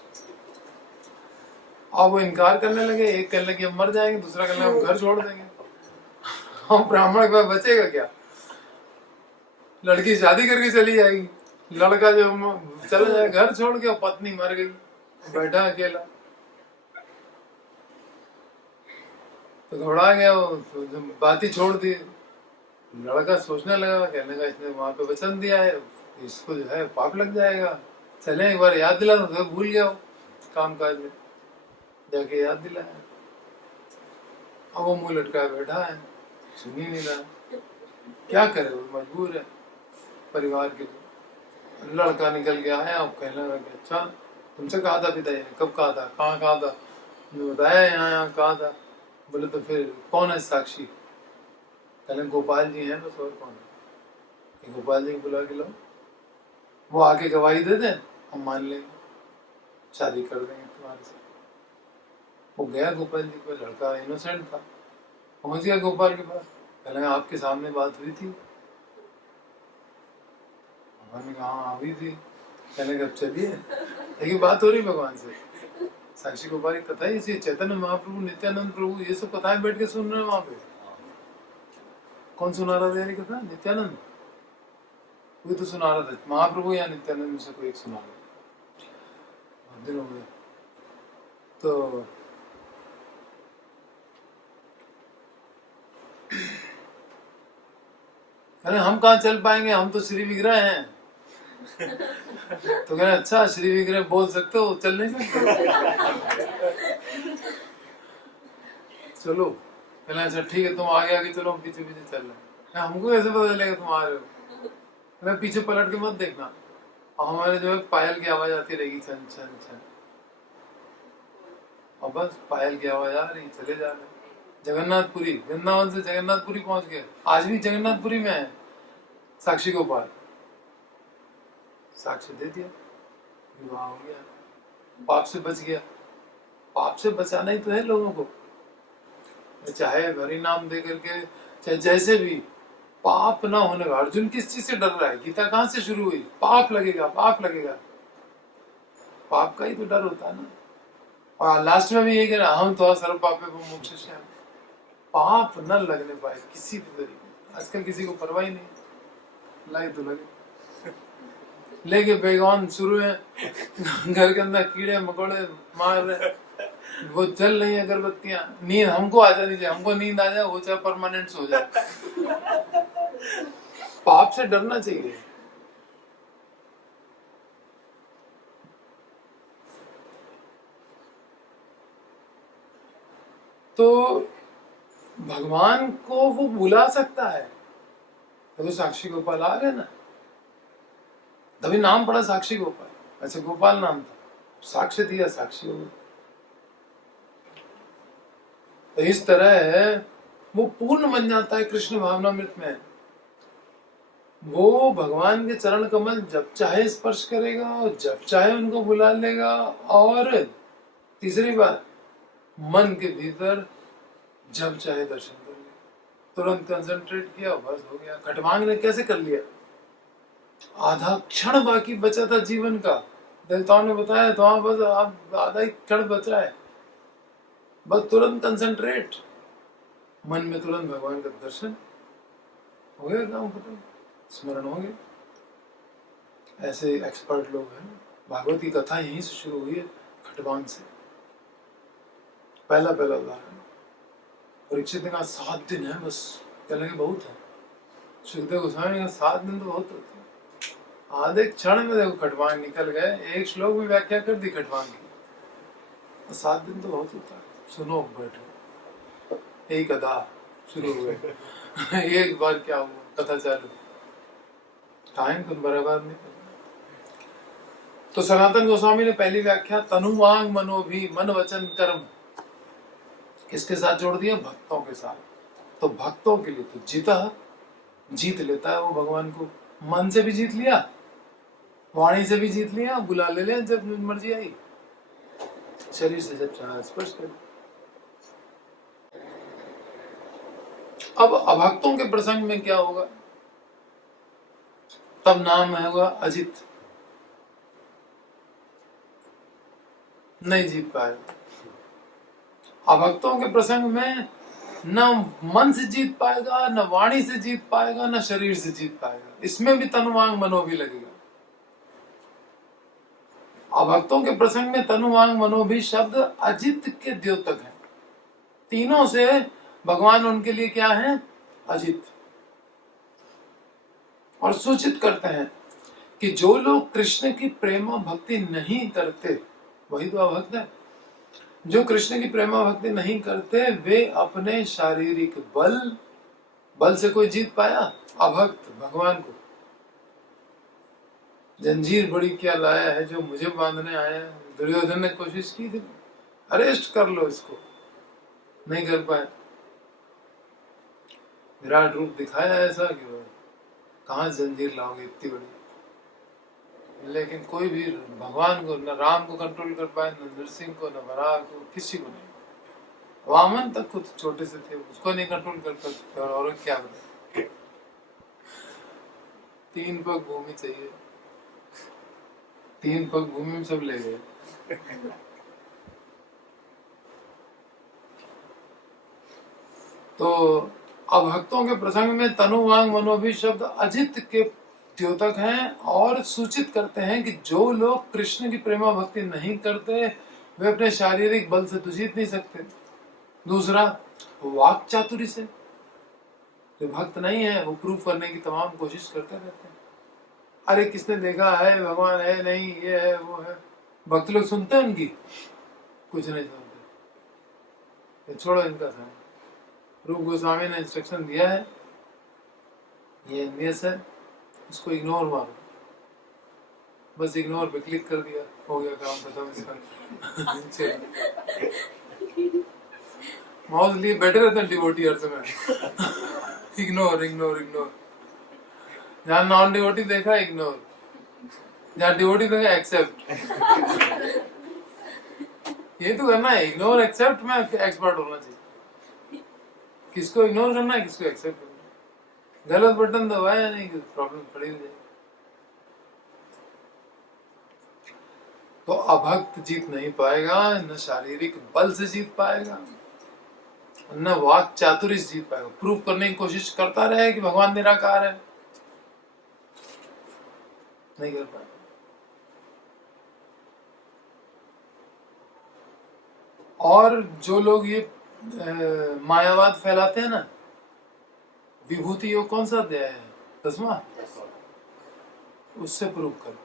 अब वो इनकार करने लगे, एक कहने लगे हम मर जाएंगे, दूसरा कहने लगे हम घर छोड़ देंगे। हम ब्राह्मण के पास बचेगा क्या? लड़की शादी करके चली जाएगी, लड़का जो चला जाए घर छोड़ के, पत्नी मर गई, बैठा अकेला। तो घबरा गया वो, तो बात ही छोड़ दी। लड़का सोचने लगा, कहने लगा इसने वहां पे वचन दिया है, इसको जो है पाप लग जाएगा, चले एक बार याद दिला तो भूल गया काम काज में, जाके याद दिलाया। अब वो मुंह लटकाया बैठा है, सुन ही नहीं रहा, क्या करे, वो मजबूर है परिवार के लिए। लड़का निकल के आया, अब कहने लगा कि अच्छा तुमसे कहा था पिताजी ने, कब कहा था, कहाँ कहा था? बताया यहाँ कहा था। बोले तो फिर कौन है साक्षी? कहने गोपाल जी हैं बस, और कौन है? गोपाल जी को बुला के लो, वो आके गवाही दे दें, हम मान लेंगे, शादी कर देंगे तुम्हारे से। वो गया गोपाल जी को, लड़का इनोसेंट था, पहुंच गया गोपाल के पास। कहने आपके सामने बात हुई थी? भगवान ने कहा हुई थी। कहने अब चलिए, लेकिन बात हो रही भगवान से। साक्षी गोपाल की कथा ही चैतन्य महाप्रभु, नित्यानंद प्रभु, ये सब कथाएं बैठ के सुन रहे हैं वहां पे। कौन सुना रहा था यार कथा? नित्यानंद, कोई तो सुना रहा था, महाप्रभु या नित्यानंद में से कोई एक सुना रहा। बहुत दिन हो गए। तो कहने हम कहाँ चल पाएंगे, हम तो श्री विग्रह हैं। तो कहना अच्छा श्री विग्रह बोल सकते हो, चल नहीं सकते? चलो, कहना अच्छा ठीक है, तुम आगे आगे चलो, हम पीछे पीछे चल रहे हैं। हमको कैसे पता चलेगा तुम आ रहे हो? कहना पीछे पलट के मत देखना, और हमारे जो है पायल की आवाज आती रहेगी, छन छन छन, और बस पायल की आवाज आ रही, चले जा रहे। जगन्नाथपुरी, वृंदावन से जगन्नाथपुरी पहुंच गए। आज भी जगन्नाथपुरी में है साक्षी गोपाल। साक्ष्य दे दिया, विवाह हो गया, पाप से बच गया। पाप से बचाना ही तो है लोगों को, चाहे हरि नाम दे करके, चाहे जैसे भी, पाप ना होने का। अर्जुन किस चीज से डर रहा है? गीता कहां से शुरू हुई? पाप लगेगा, पाप लगेगा, पाप का ही तो डर होता है ना। और लास्ट में भी यही कह रहा, हम तो सर्व पापे मोक्षयिष्यामि, पाप न लगने पाए किसी भी तरीके। आजकल किसी को परवाह ही नहीं, लगे तो लगे, लेके बेगौन शुरू है, घर के अंदर कीड़े मकोड़े मार रहे, वो जल रही है अगरबत्तियां। नींद हमको आ जानी चाहिए, हमको नींद आ जाए, वो चाहे परमानेंट हो जाए। पाप से डरना चाहिए। तो भगवान को वो बुला सकता है, तो साक्षी गोपाल आ गए ना, तभी नाम पड़ा साक्षी गोपाल। अच्छा गोपाल नाम था, साक्ष्य दिया, साक्षी हो गया। तो इस तरह वो पूर्ण बन जाता है कृष्ण भावनामृत में। वो भगवान के चरण कमल जब चाहे स्पर्श करेगा, और जब चाहे उनको बुला लेगा। और तीसरी बात, मन के भीतर जब चाहे दर्शन कर लिया, तुरंत कंसंट्रेट किया, बस हो गया। खटवांग ने कैसे कर लिया? आधा क्षण बाकी बचा था जीवन का, देवताओं ने बताया तो वहां बस आधा ही क्षण बचा है, बस तुरंत कंसंट्रेट, मन में तुरंत भगवान का दर्शन। हो गया काम खत्म, स्मरण हो गया। ऐसे एक्सपर्ट लोग हैं। भागवत की कथा यहीं से शुरू हुई है, खटवांग से। पहला उदाहरण। परीक्षित ने कहा 7 दिन है बस, क्या लगे बहुत है। सुखदेव गोस्वामी ने कहा 7 दिन तो बहुत होते हैं। आधे क्षण में देखो खटवांग निकल गए, एक श्लोक में व्याख्या कर दी खटवांग की। 7 दिन तो बहुत होता है। सुनो बैठो, एक अदा शुरू हुए एक बार क्या हुआ, कथा चालू, टाइम तो बराबर नहीं। तो सनातन गोस्वामी ने पहली व्याख्या तनु वांग मनो भी, मन वचन कर्म, किसके साथ जोड़ दिया? भक्तों के साथ। तो भक्तों के लिए तो जीत लेता है वो भगवान को। मन से भी जीत लिया, वाणी से भी जीत लिया, बुला ले ले जब मर्जी आई, शरीर से जब चाहे स्पर्श कर। अब अभक्तों के प्रसंग में क्या होगा? तब नाम है हुआ अजित, नहीं जीत पाएगा। अभक्तों के प्रसंग में न मन से जीत पाएगा, न वाणी से जीत पाएगा, न शरीर से जीत पाएगा। इसमें भी तनुवांग मनो भी लगेगा। अभक्तों के प्रसंग में तनुवांग मनो भी शब्द अजित के द्योतक है। तीनों से भगवान उनके लिए क्या है? अजित। और सूचित करते हैं कि जो लोग कृष्ण की प्रेमा भक्ति नहीं करते वही तो अभक्त है। जो कृष्ण की प्रेमा भक्ति नहीं करते वे अपने शारीरिक बल से कोई जीत पाया? अभक्त भगवान को जंजीर बड़ी क्या लाया है जो मुझे बांधने आया है। दुर्योधन ने कोशिश की थी, अरेस्ट कर लो इसको, नहीं कर पाए। विराट रूप दिखाया ऐसा कि वो कहाँ जंजीर लाओगे इतनी बड़ी। लेकिन कोई भी भगवान को, न राम को कंट्रोल कर पाए, न नरसिंह को, न वराह को, किसी को नहीं। वामन तक खुद छोटे से थे, उसको नहीं कंट्रोल कर पाते। और क्या बताए, 3 पग भूमि चाहिए, 3 पग भूमि में सब ले गए। तो अभक्तों के प्रसंग में तनु वांग मनो भी शब्द अजित के द्योतक हैं और सूचित करते हैं कि जो लोग कृष्ण की प्रेमा भक्ति नहीं करते वे अपने शारीरिक बल से तो जीत नहीं सकते। दूसरा, वाक चातुर्य से। जो भक्त नहीं है वो प्रूफ करने की तमाम कोशिश करते रहते हैं। अरे किसने देखा है, भगवान है नहीं, ये है वो है। भक्त लोग सुनते हैं उनकी? कुछ नहीं सुनते। छोड़ो इनका समय। रूप गोस्वामी ने इंस्ट्रक्शन दिया है, ये एनवीएस है, इसको इग्नोर मारो। बस इग्नोर पे क्लिक कर दिया, हो गया काम खत्म इसका। माउस लिए बैठे रहते हैं डिवोटी हर समय। Ignore ignore ignore. जहाँ नॉन डिवोटी देखा इग्नोर, जहाँ डिवोटी देखा एक्सेप्ट। ये तो करना है, इग्नोर एक्सेप्ट में एक्सपर्ट होना चाहिए। किसको इग्नोर करना है, किसको एक्सेप्ट करना है। गलत बटन दबाया नहीं कि प्रॉब्लम खड़ी हो जाए। तो अभक्त जीत नहीं पाएगा, न शारीरिक बल से जीत पाएगा, न वाक चातुर्य से जीत पाएगा। प्रूफ करने की कोशिश करता रहे कि भगवान निराकार है, नहीं कर पाएगा। और जो लोग ये मायावाद फैलाते हैं ना, विभूति योग कौन सा अध्याय है? 10वां। उससे प्रूव कर।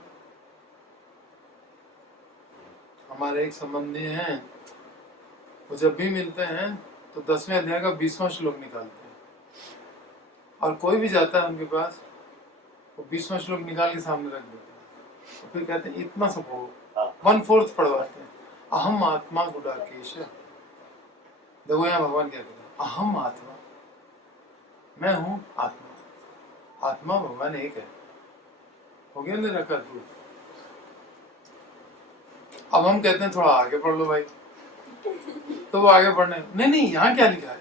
हमारे एक संबंधी हैं, वो जब भी मिलते हैं तो 10वें अध्याय का 20वां श्लोक निकालते हैं। और कोई भी जाता है उनके पास, वो 20वां श्लोक निकाल के सामने रख देते हैं। तो फिर कहते हैं इतना सा पढ़ो, 1/4 पढ़वाते हैं। अहम आत्मा गुडाकेश। देखो यहाँ भगवान क्या कहते हैं, अहम आत्मा, मैं हूं आत्मा। आत्मा भगवान एक है। हो गया निराकार रूप। अब हम कहते हैं थोड़ा आगे पढ़ लो भाई, तो वो आगे पढ़ने नहीं यहाँ क्या लिखा है?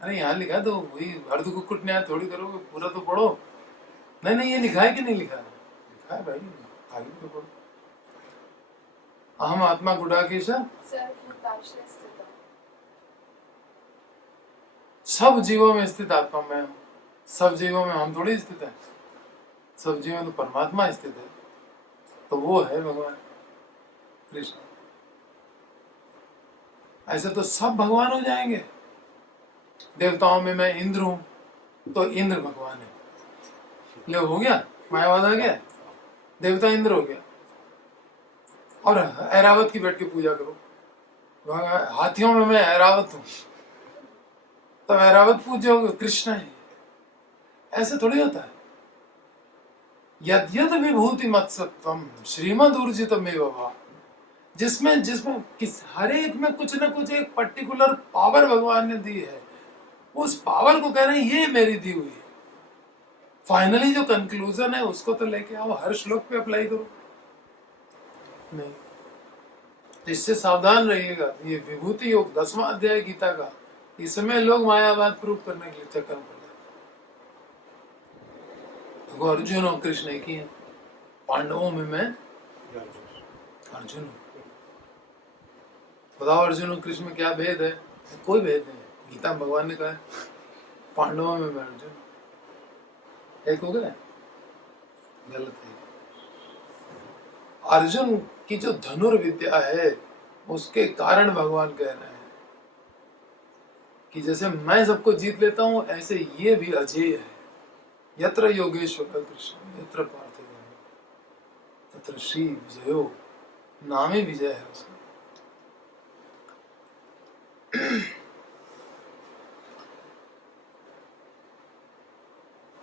अरे यहाँ लिखा है तो वही अर्ध कुक्कुट न्याय थोड़ी करोगे, पूरा तो पढ़ो। नहीं ये लिखा है कि नहीं लिखा है? लिखा है भाई, आगे तो पढ़ो। अहम आत्मा गुडाकेश, सब जीवों में स्थित आत्मा मैं हूं। सब जीवों में हम थोड़ी स्थित है, सब जीवों में तो परमात्मा स्थित है, तो वो है भगवान कृष्ण। ऐसे तो सब भगवान हो जाएंगे। देवताओं में मैं इंद्र हूं तो इंद्र भगवान है, ले हो गया, मायावाद आ गया, देवता इंद्र हो गया। और ऐरावत की बैठ के पूजा करो, हाथियों में मैं ऐरावत हूं तो ऐरावत पूजोगे, कृष्ण है। ऐसे थोड़ी होता है। यद्यद विभूति मत्सत्वम श्रीमद ऊर्जितमेव वा, जिसमें जिसमें किस हर एक में कुछ ना कुछ एक पर्टिकुलर पावर भगवान ने दी है, उस पावर को कह रहे हैं ये मेरी दी हुई है। फाइनली जो कंक्लूजन है उसको तो लेके आओ, हर श्लोक पे अप्लाई करो। नहीं, इससे सावधान रहिएगा। ये विभूति योग 10वां अध्याय गीता का, इसमें लोग मायावाद प्रूव करने के लिए चक्कर में पड़ जाते। तो अर्जुन और कृष्ण एक ही है। पांडवों में मैं अर्जुन हूं। बताओ अर्जुन और कृष्ण में क्या भेद है? कोई भेद नहीं। गीता में भगवान ने कहा है पांडवों में मैं अर्जुन, एक हो गया, गलत है। अर्जुन की जो धनुर्विद्या है उसके कारण भगवान कह रहे हैं कि जैसे मैं सबको जीत लेता हूं, ऐसे ये भी अजेय है। यत्र योगेश्वर कृष्ण यत्र पार्थिव तत्र श्री विजयो, नाम ही विजय है उसका।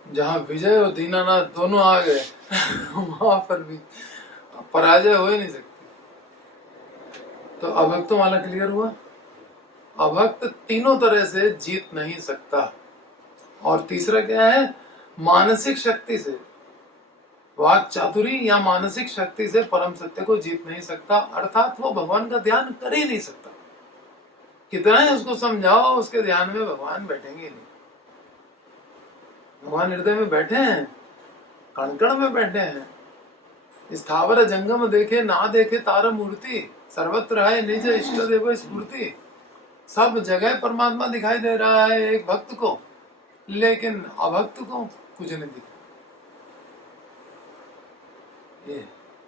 जहां विजय और दीनानाथ दोनों आ गए वहां पर भी पराजय हो ही नहीं सकती। तो अभक्तों वाला क्लियर हुआ। अभक्त तीनों तरह से जीत नहीं सकता। और तीसरा क्या है? मानसिक शक्ति से, वाक चातुरी या मानसिक शक्ति से परम सत्य को जीत नहीं सकता, अर्थात वो भगवान का ध्यान कर ही नहीं सकता। कितना ही उसको समझाओ, उसके ध्यान में भगवान बैठेंगे नहीं। भगवान हृदय में बैठे हैं, कण कण में बैठे हैं। स्थावर जंगम देखे ना देखे तार मूर्ति, सर्वत्र है निज इष्ट देव स्फूर्ति। सब जगह परमात्मा दिखाई दे रहा है एक भक्त को, लेकिन अभक्त को कुछ नहीं दिखा। ये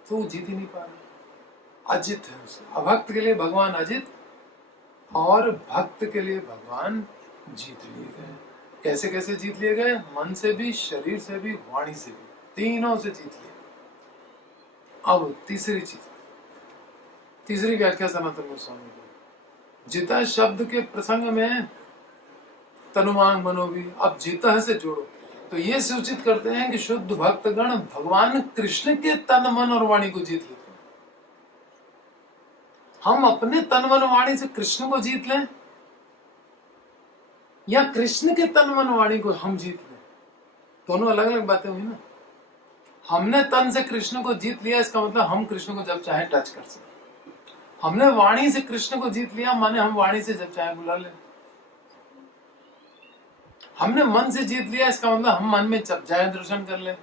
तू जीत ही नहीं पा रहा, अजित है उसे। अभक्त के लिए भगवान अजित और भक्त के लिए भगवान जीत लिए गए। कैसे कैसे जीत लिए गए? मन से भी, शरीर से भी, वाणी से भी, तीनों से जीत लिए। अब तीसरी चीज, तीसरी व्याख्या सनातन गोस्वामी की, जिता शब्द के प्रसंग में तनुमान मनोभी, अब जिता से जोड़ो तो ये सूचित करते हैं कि शुद्ध भक्तगण भगवान कृष्ण के तन मन और वाणी को जीत लेते हैं। हम अपने तन मन वाणी से कृष्ण को जीत लें या कृष्ण के तन मन वाणी को हम जीत लें, दोनों अलग अलग बातें हुई ना। हमने तन से कृष्ण को जीत लिया, इसका मतलब हम कृष्ण को जब चाहे टच कर सकते। हमने वाणी से कृष्ण को जीत लिया, माने हम वाणी से जब चाहे बुला लें। हमने मन से जीत लिया, इसका मतलब हम मन में जब चाहे दर्शन कर लें।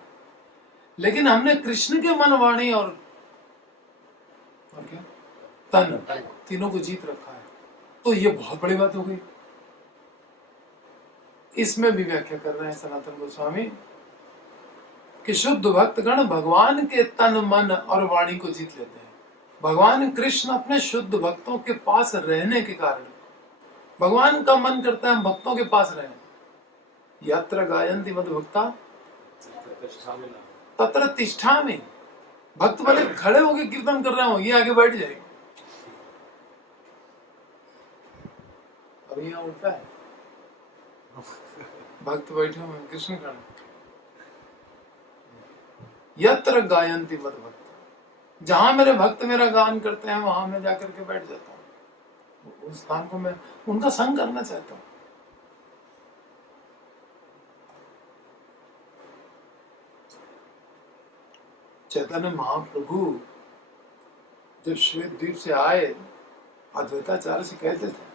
लेकिन हमने कृष्ण के मन, वाणी और क्या तन, तीनों को जीत रखा है, तो ये बहुत बड़ी बात हो गई। इसमें भी व्याख्या कर रहे हैं सनातन गोस्वामी कि शुद्ध भक्तगण भगवान के तन मन और वाणी को जीत लेते हैं। भगवान कृष्ण अपने शुद्ध भक्तों के पास रहने के कारण, भगवान का मन करता है हम भक्तों के पास रहें। यत्र गायन्ति मद्भक्ता तत्र तिष्ठामि। भक्त भले खड़े होकर कीर्तन कर रहे हो, ये आगे बैठ जाएंगे। अब यहाँ उल्टा है, भक्त बैठे हुए कृष्ण का। यत्र गायन्ति मद्भक्ता, जहां मेरे भक्त मेरा गान करते हैं वहां मैं जाकर के बैठ जाता हूँ। उस स्थान को मैं उनका संग करना चाहता हूँ। चैतन्य महाप्रभु जब श्वेत द्वीप से आए, अद्वैताचार्य से कहते थे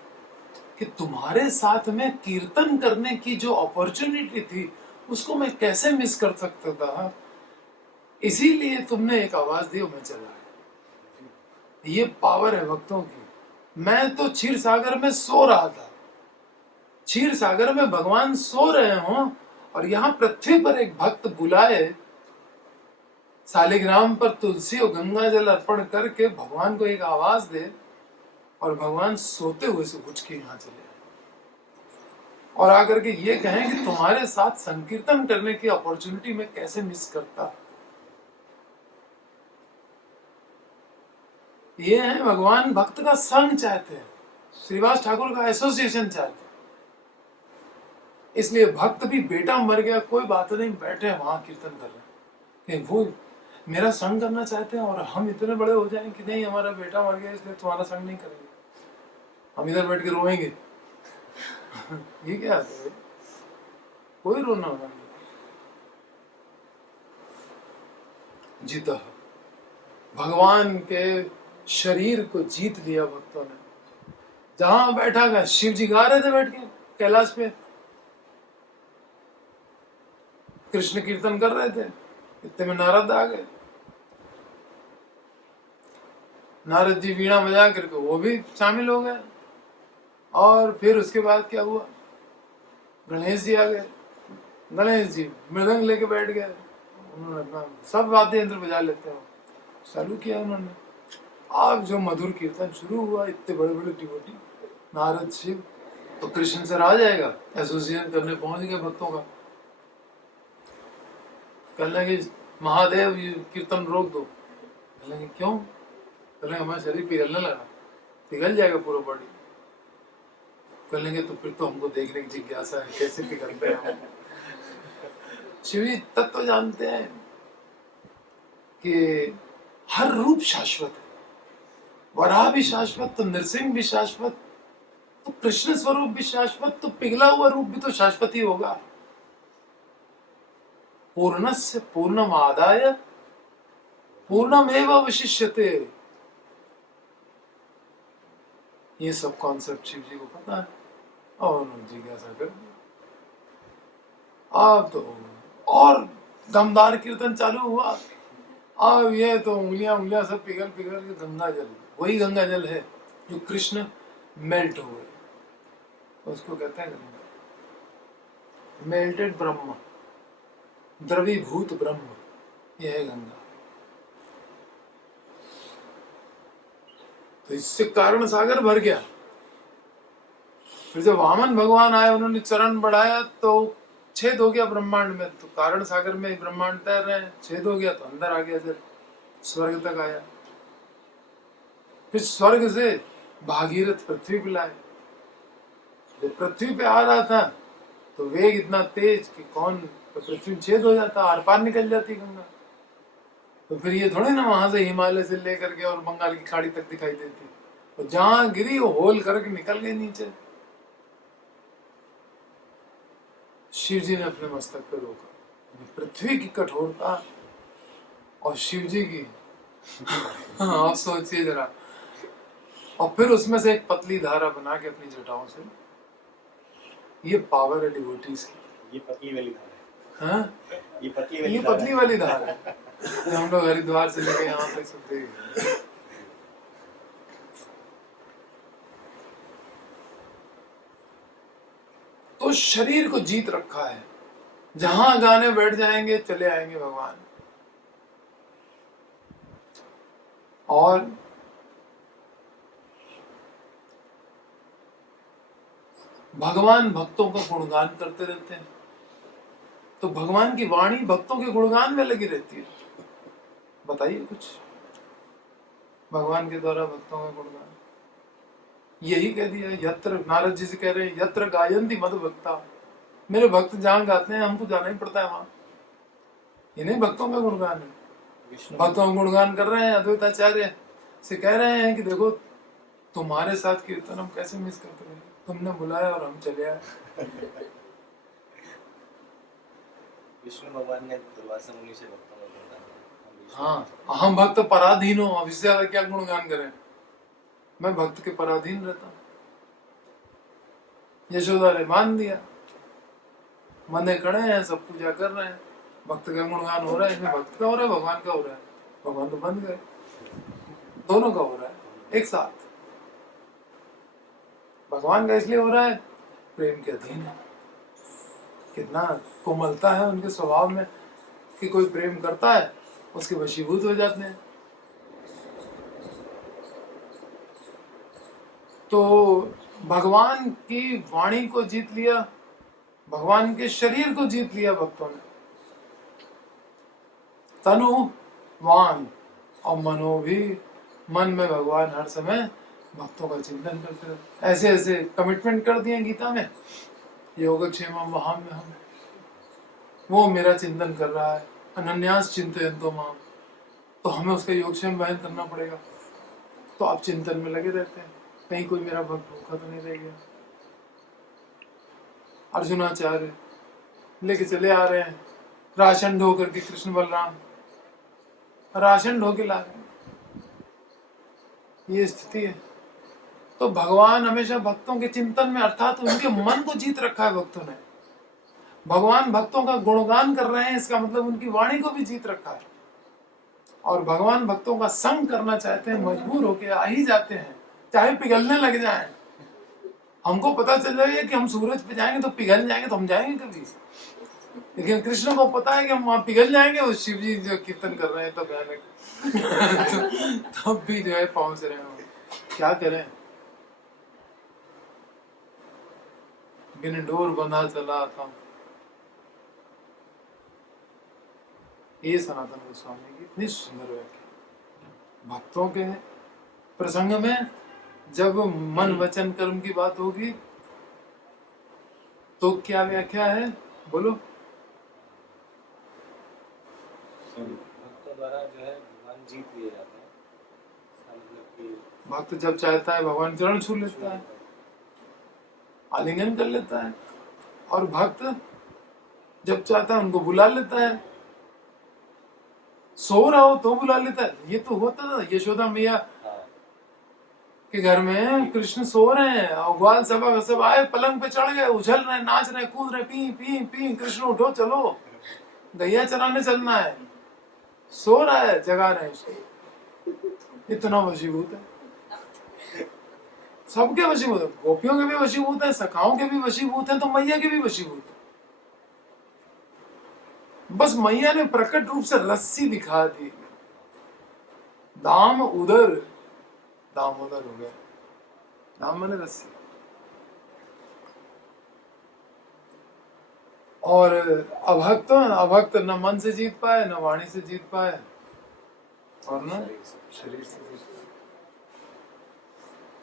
कि तुम्हारे साथ में कीर्तन करने की जो अपॉर्चुनिटी थी उसको मैं कैसे मिस कर सकता था, इसीलिए तुमने एक आवाज दी और मैं चला आया। ये पावर है भक्तों की। मैं तो क्षीर सागर में सो रहा था, क्षीर सागर में भगवान सो रहे हों और यहाँ पृथ्वी पर एक भक्त बुलाए, शालिग्राम पर तुलसी और गंगा जल अर्पण करके भगवान को एक आवाज दे, और भगवान सोते हुए से उठ के यहाँ चले आए और आकर के ये कहें कि तुम्हारे साथ संकीर्तन करने की अपॉर्चुनिटी मैं कैसे मिस करता। ये है भगवान भक्त का संग चाहते हैं, श्रीवास ठाकुर का एसोसिएशन चाहते हैं। इसलिए भक्त भी बेटा मर गया कोई बात नहीं, बैठे वहां कीर्तन कर रहे हैं, वो मेरा संग करना चाहते हैं और हम इतने बड़े हो जाएं कि नहीं हमारा बेटा मर गया इसलिए तुम्हारा संग नहीं करेंगे, हम इधर बैठ के रोएंगे। ये क्या है? कोई रोना होगा जीता। भगवान के शरीर को जीत लिया भक्तों ने। जहां बैठा गया, शिव जी गा रहे थे बैठ के कैलाश पे, कृष्ण कीर्तन कर रहे थे, इतने में नारद आ गए। नारद जी वीणा बजा करके वो भी शामिल हो गए। और फिर उसके बाद क्या हुआ, गणेश जी आ गए। गणेश जी मृदंग लेके बैठ गए, उन्होंने अपना सब वाद्य यंत्र बजा लेते हैं, चालू किया उन्होंने। अब जो मधुर कीर्तन शुरू हुआ, इतने बड़े बड़े डिवोटी, नारद शिव, तो कृष्ण से रहा जाएगा, एसोसिएशन करने पहुंच गए भक्तों का। कहने लगे महादेव ये कीर्तन रोक दो। कहने लगे क्यों? कहने लगे हमारा शरीर पिघलने लगा, पिघल जाएगा पूरा बॉडी। कर लेंगे तो फिर तो हमको देखने की जिज्ञासा है कैसे पिघलते हैं। शिव जी तत्व जानते हैं कि हर रूप शाश्वत है, वराह भी शाश्वत तो नृसिंह भी शाश्वत, तो कृष्ण स्वरूप भी शाश्वत, तो पिघला हुआ रूप भी तो शाश्वत ही होगा। पूर्णस्य पूर्णमादाय पूर्णमेव अवशिष्यते, ये सब कॉन्सेप्ट शिव जी को पता है और उन्होंने जिज्ञासा कर दी। अब तो और दमदार कीर्तन चालू हुआ। अब ये तो उंगलियां सब पिघल पिघल के गंगा जल, वही गंगा जल है जो कृष्ण मेल्ट हुए, उसको कहते हैं गंगा, मेल्टेड ब्रह्म, द्रवीभूत ब्रह्म, यह है गंगा। तो इससे कारण सागर भर गया। फिर जब वामन भगवान आए, उन्होंने चरण बढ़ाया तो छेद हो गया ब्रह्मांड में, तो कारण सागर में ब्रह्मांड तैर रहे हैं, छेद हो गया तो अंदर आ गया, फिर स्वर्ग तक आया। फिर स्वर्ग से भागीरथ पृथ्वी पे लाए। जब पृथ्वी पे आ रहा था तो वेग इतना तेज कि कौन, तो पृथ्वी में छेद हो जाता, आर पार निकल जाती गंगा। तो फिर ये थोड़े ना वहां से हिमालय से लेकर के और बंगाल की खाड़ी तक दिखाई देती, तो जहां गिरी वो होल करके निकल गई नीचे। शिव जी ने अपने मस्तक पर रोका। पृथ्वी की कठोरता और शिव जी की आप सोचिए जरा। और फिर उसमें से एक पतली धारा बना के अपनी जटाओं से, ये पावर है डिवोटीज की। ये पतली वाली धारा है। हाँ, ये पतली वाली धारा है जो हम लोग हरिद्वार से लेके यहाँ तक सुनते हैं। तो शरीर को जीत रखा है, जहां गाने बैठ जाएंगे चले आएंगे भगवान। और भगवान भक्तों का गुणगान करते रहते हैं, तो भगवान की वाणी भक्तों के गुणगान में लगी रहती है। बताइए कुछ भगवान के द्वारा भक्तों का गुणगान, यही कह दिया। यत्र, नारद जी से कह रहे हैं, यत्र गायन्ति मद भक्ता, मेरे भक्त जहां गाते हैं हमको जाना ही पड़ता है वहां। ये नहीं भक्तों का गुणगान है, भक्तों का गुणगान कर रहे हैं। अद्वैताचार्य से कह रहे हैं कि देखो तुम्हारे साथ कीर्तन हम कैसे मिस करते हैं, तुमने बुलाया और हम चले आए। विष्णु भगवान ने दुर्वासा मुनि से भक्तों का गुणगान किया। हाँ, हम भक्त पराधीन हो, अब इससे ज्यादा क्या गुणगान करें। मैं भक्त के पराधीन रहता हूं। यशोदा ने मान दिया, बंदे खड़े हैं, सब पूजा कर रहे हैं, भक्त का गुणगान हो रहा है, इसमें भक्त का हो रहा है, भगवान का हो रहा है। भगवान तो बंद गए, दोनों का हो रहा है एक साथ। भगवान का इसलिए हो रहा है प्रेम के अधीन है, कितना कोमलता है उनके स्वभाव में कि कोई प्रेम करता है उसके वशीभूत हो जाते हैं। तो भगवान की वाणी को जीत लिया, भगवान के शरीर को जीत लिया भक्तों ने। तनुवान और मनो भी, मन में भगवान हर समय भक्तों का चिंतन करते रहे। ऐसे ऐसे कमिटमेंट कर दिए गीता में, योगक्षेम वहां में हम, वो मेरा चिंतन कर रहा है, अनन्यास चिंतयन्तो माम, तो हमें उसका योगक्षेम वहन करना पड़ेगा। तो आप चिंतन में लगे रहते हैं, कहीं कोई मेरा भक्त भूखा तो नहीं रह गया। अर्जुनाचार्य लेके चले आ रहे हैं राशन ढो करके, कृष्ण बलराम राशन ढो के ला रहे हैं, ये स्थिति है। तो भगवान हमेशा भक्तों के चिंतन में, अर्थात उनके मन को जीत रखा है भक्तों ने। भगवान भक्तों का गुणगान कर रहे हैं, इसका मतलब उनकी वाणी को भी जीत रखा है। और भगवान भक्तों का संग करना चाहते हैं, मजबूर होके आ ही जाते हैं, चाहे पिघलने लग जाएं। हमको पता चल जाएगा कि हम सूरज पे जाएंगे तो पिघल जाएंगे, तो हम जाएंगे कभी? लेकिन कृष्ण को पता है कि हम वहां पिघल जाएंगे। उस शिव जी जो कीर्तन कर रहे हैं तो भयानक तब भी जो है पहुंच रहे हैं। क्या करें, बिन डोर बंधा चला आता हूं। ये सनातन गोस्वामी की इतनी सुंदर व्याख्या। भक्तों के प्रसंग में जब मन वचन कर्म की बात होगी तो क्या व्याख्या है, बोलो? भक्तों द्वारा जो है भगवान जीत लिए जाते हैं। मतलब कि भक्त जब चाहता है भगवान चरण छू लेता है, आलिंगन कर लेता है, और भक्त जब चाहता है उनको बुला लेता है। सो रहा हो तो बुला लेता है। ये तो होता था यशोदा मैया के घर में, कृष्ण सो रहे हैं और ग्वाल सभा सब आए, पलंग पे चढ़ गए, उछल रहे, नाच रहे, कूद रहे, पी पी पी, कृष्ण उठो चलो गैया चराने चलना है। सो रहा है, जगा रहे हैं उसको। इतना वशीभूत है, सबके वशीभूत है, गोपियों के भी वशीभूत है, सखाओं के भी वशीभूत है, तो मैया के भी वशीभूत है। बस मैया ने प्रकट रूप से रस्सी दिखा दी, दाम उधर, दाम उधर हो गया, दाम मैंने रस्सी। और अभक्त न मन से जीत पाए, न वाणी से जीत पाए, और न शरीर से जीत पाए।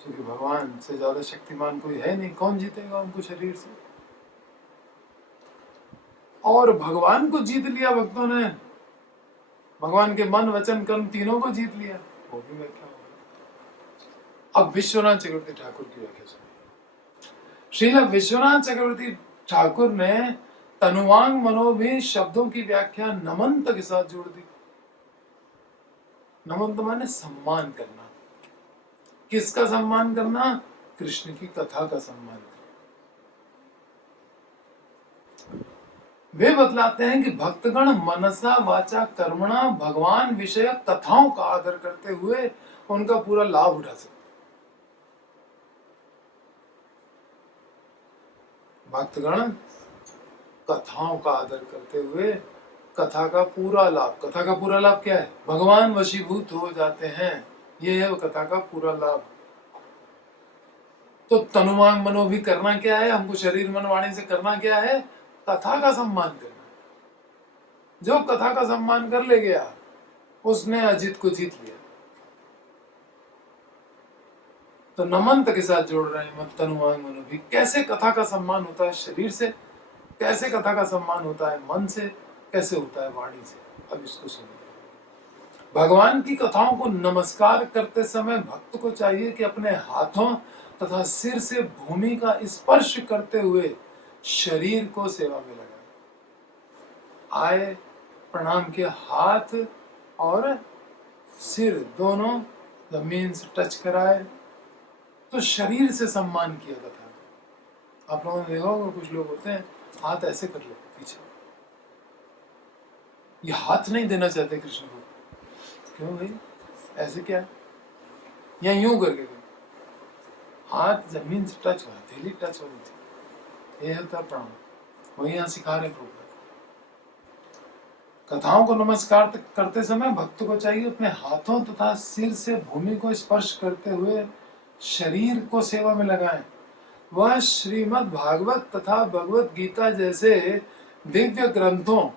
क्योंकि भगवान से ज्यादा शक्तिमान कोई है नहीं, कौन जीतेगा उनको शरीर से? और भगवान को जीत लिया भक्तों ने, भगवान के मन वचन कर्म तीनों को जीत लिया। वो भी व्याख्या हो। अब विश्वनाथ चक्रवर्ती ठाकुर की व्याख्या सुनिए। श्रील विश्वनाथ चक्रवर्ती ठाकुर ने तनुवांग मनोभी शब्दों की व्याख्या नमंत के साथ जोड़ दी। नमंत माने सम्मान करना। किसका सम्मान करना? कृष्ण की कथा का सम्मान करना। वे बतलाते हैं कि भक्तगण मनसा वाचा कर्मणा भगवान विषय कथाओं का आदर करते हुए उनका पूरा लाभ उठा सकते। भक्तगण कथाओं का आदर करते हुए कथा का पूरा लाभ, कथा का पूरा लाभ क्या है? भगवान वशीभूत हो जाते हैं, ये है वो कथा का पूरा लाभ। तो तनुवांग मनो भी करना क्या है? हमको शरीर मन वाणी से करना क्या है? कथा का सम्मान करना। जो कथा का सम्मान कर ले गया उसने अजित को जीत लिया। तो नमंत के साथ जोड़ रहे हैं, मत तनुवांग मनो भी। कैसे कथा का सम्मान होता है शरीर से, कैसे कथा का सम्मान होता है मन से, कैसे होता है वाणी से। अब इसको सुनिए। भगवान की कथाओं को नमस्कार करते समय भक्त को चाहिए कि अपने हाथों तथा सिर से भूमि का स्पर्श करते हुए शरीर को सेवा में लगाए। आए प्रणाम के हाथ और सिर दोनों जमीन से टच कराए, तो शरीर से सम्मान किया जाता है। आप लोगों ने देखा होगा कुछ लोग होते हैं हाथ ऐसे कर लेते पीछे, ये हाथ नहीं देना चाहते कृष्ण को। क्यों भाई, ऐसे क्या? या यूं करके हाथ जमीन से टच हो, हथेली टच होनी चाहिए, ये होता है प्रणाम। वही यहाँ सिखा रहे प्रभु। कथाओं को नमस्कार करते समय भक्त को चाहिए अपने हाथों तथा सिर से भूमि को स्पर्श करते हुए शरीर को सेवा में लगाएं। वह श्रीमद् भागवत तथा भगवत गीता जैसे दिव्य ग्रंथों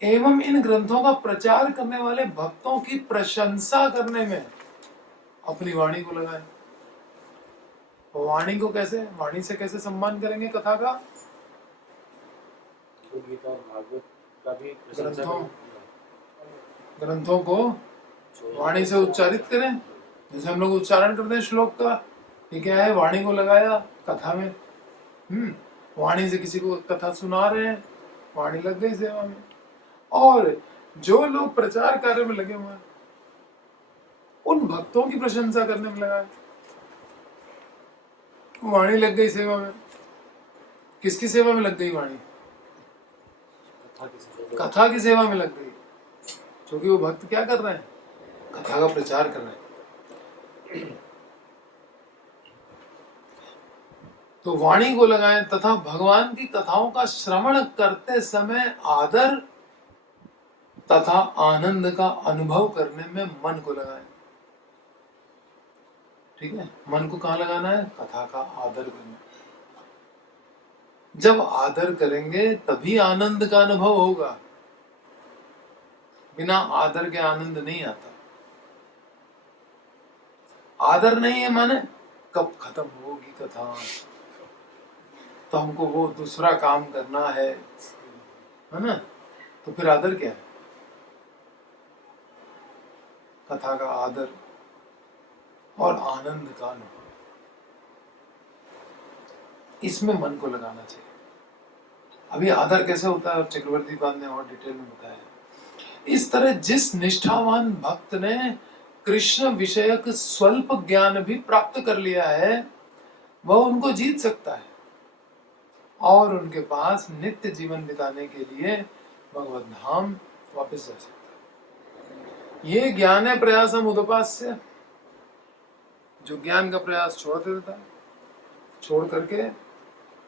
एवं इन ग्रंथों का प्रचार करने वाले भक्तों की प्रशंसा करने में अपनी वाणी को लगाएं। वाणी को कैसे, वाणी से कैसे सम्मान करेंगे कथा का? गीता और भागवत का भी ग्रंथों को वाणी से उच्चारित करें। जैसे हम लोग उच्चारण करते हैं श्लोक का, ये क्या है? वाणी को लगाया कथा में। वाणी से किसी को कथा सुना रहे हैं, वाणी लग गई सेवा में। और जो लोग प्रचार कार्य में लगे हुए हैं उन भक्तों की प्रशंसा करने में लगा है, वाणी लग गई सेवा में। किसकी सेवा में लग गई वाणी? कथा की सेवा में लग गई, क्योंकि वो भक्त क्या कर रहे हैं? कथा का प्रचार कर रहे हैं। तो वाणी को लगाएं तथा भगवान की कथाओं का श्रवण करते समय आदर तथा आनंद का अनुभव करने में मन को लगाएं। ठीक है, मन को कहाँ लगाना है? कथा का आदर करना। जब आदर करेंगे तभी आनंद का अनुभव होगा, बिना आदर के आनंद नहीं आता। आदर नहीं है माने कब खत्म होगी कथा, तो हमको वो दूसरा काम करना है ना? तो फिर आदर क्या है? कथा का आदर और आनंद का अनुभव, इसमें मन को लगाना चाहिए। अभी आदर कैसे होता है चक्रवर्ती पाद ने और डिटेल में बताया। इस तरह जिस निष्ठावान भक्त ने कृष्ण विषयक स्वल्प ज्ञान भी प्राप्त कर लिया है वह उनको जीत सकता है और उनके पास नित्य जीवन बिताने के लिए भगवत धाम वापस जा सकता है। ये ज्ञान है प्रयासम उदपास्य, जो ज्ञान का प्रयास छोड़ देता है, छोड़ करके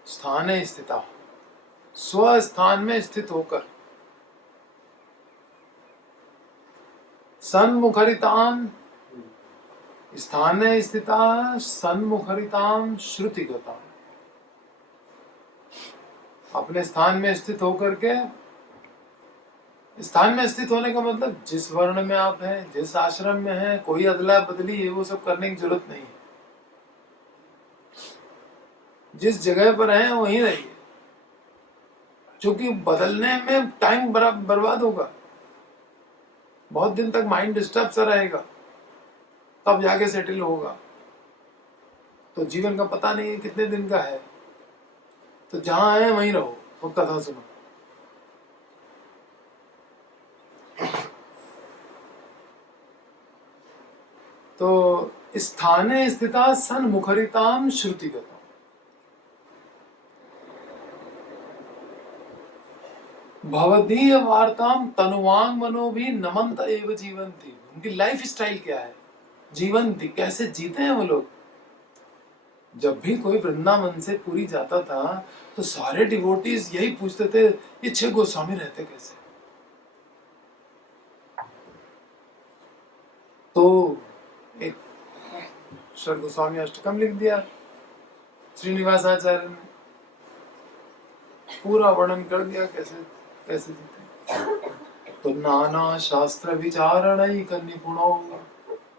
स्थाने स्थिता, स्व स्थान में स्थित होकर सन्मुखरिताम स्थाने स्थिता सन्मुखरिताम श्रुतिगता, अपने स्थान में स्थित होकर के, स्थान में स्थित होने का मतलब जिस वर्ण में आप हैं, जिस आश्रम में हैं, कोई अदला बदली है वो सब करने की जरूरत नहीं है। जिस जगह पर हैं वहीं रहिए, क्योंकि बदलने में टाइम बर्बाद होगा, बहुत दिन तक माइंड डिस्टर्ब सा रहेगा, तब जाके सेटल होगा। तो जीवन का पता नहीं है कितने दिन का है, तो जहां है वहीं रहो और कथा सुनो। तो स्थाने स्थिता सन्मुखरिताम श्रुतिगता, भवदीय वार्ताम तनुवांग मनो भी नमंत एव जीवंती। उनकी लाइफ स्टाइल क्या है? जीवंती, कैसे जीते हैं वो लोग। जब भी कोई वृंदावन से पुरी जाता था तो सारे डिवोटीज यही पूछते थे, ये 6 गोस्वामी रहते कैसे? तो एक श्री गोस्वामी अष्टकम लिख दिया श्रीनिवास आचार्य ने, पूरा वर्णन कर दिया कैसे कैसे जीते। तो नाना शास्त्र विचारण निपुणो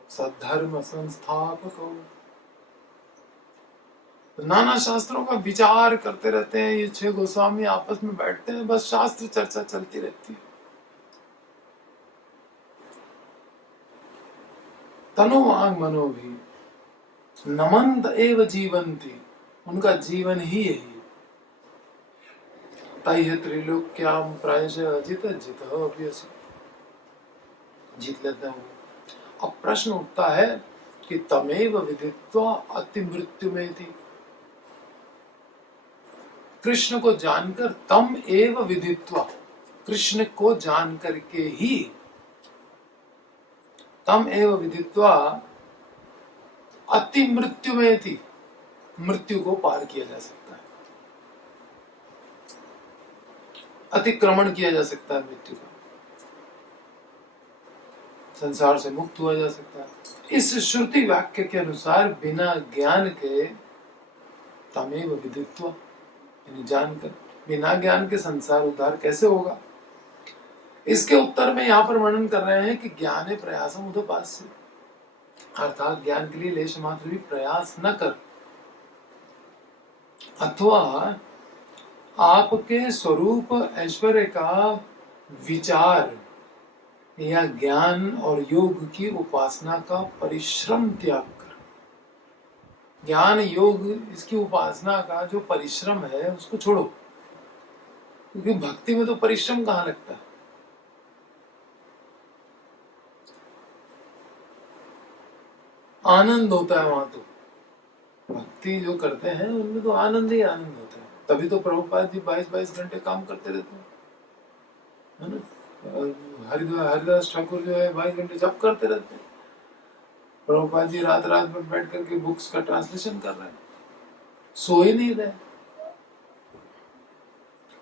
सद्धर्म संस्थापको, तो नाना शास्त्रों का विचार करते रहते हैं ये 6 गोस्वामी, आपस में बैठते हैं, बस शास्त्र चर्चा चलती रहती है। तनुवांग मनो भी नमंत एव जीवंती, उनका जीवन ही यही है। तैः त्रिलोक्याम प्रायशः अजित जित अभ्यसि, जीत लेते हैं। अब प्रश्न उठता है कि तमेव विदित्वा अति मृत्यु में थी, कृष्ण को जानकर, तम एव विदित्वा, कृष्ण को जान करके ही, तम एव विदित्वा अति मृत्यु में थी, मृत्यु को पार किया जा सकता है। अतिक्रमण किया जा सकता है मृत्यु का, संसार से मुक्त हुआ जा सकता है। इस श्रुति वाक्य के अनुसार बिना ज्ञान के तमेव विदित्वा, यानी जानकर, बिना ज्ञान के संसार उद्धार कैसे होगा? इसके उत्तर में यहाँ पर वर्णन कर रहे हैं कि ज्ञाने प्रयासम उदपास्य, अर्थात ज्ञान के लिए लेश मात्र भी प्रयास न कर, अथवा आपके स्वरूप ऐश्वर्य का विचार या ज्ञान और योग की उपासना का परिश्रम त्याग कर। ज्ञान योग इसकी उपासना का जो परिश्रम है उसको छोड़ो, क्योंकि भक्ति में तो परिश्रम कहाँ लगता है। आनंद होता है वहां, तो भक्ति जो करते हैं उनमें तो आनंद ही आनंद होता है। तभी तो प्रभुपाद जी 22-22 घंटे काम करते रहते हैं, है ना। हरिदास ठाकुर जो है 22 घंटे जप करते रहते हैं। प्रभुपाद जी रात रात में बैठ करके बुक्स का ट्रांसलेशन कर रहे हैं, सो ही नहीं रहे।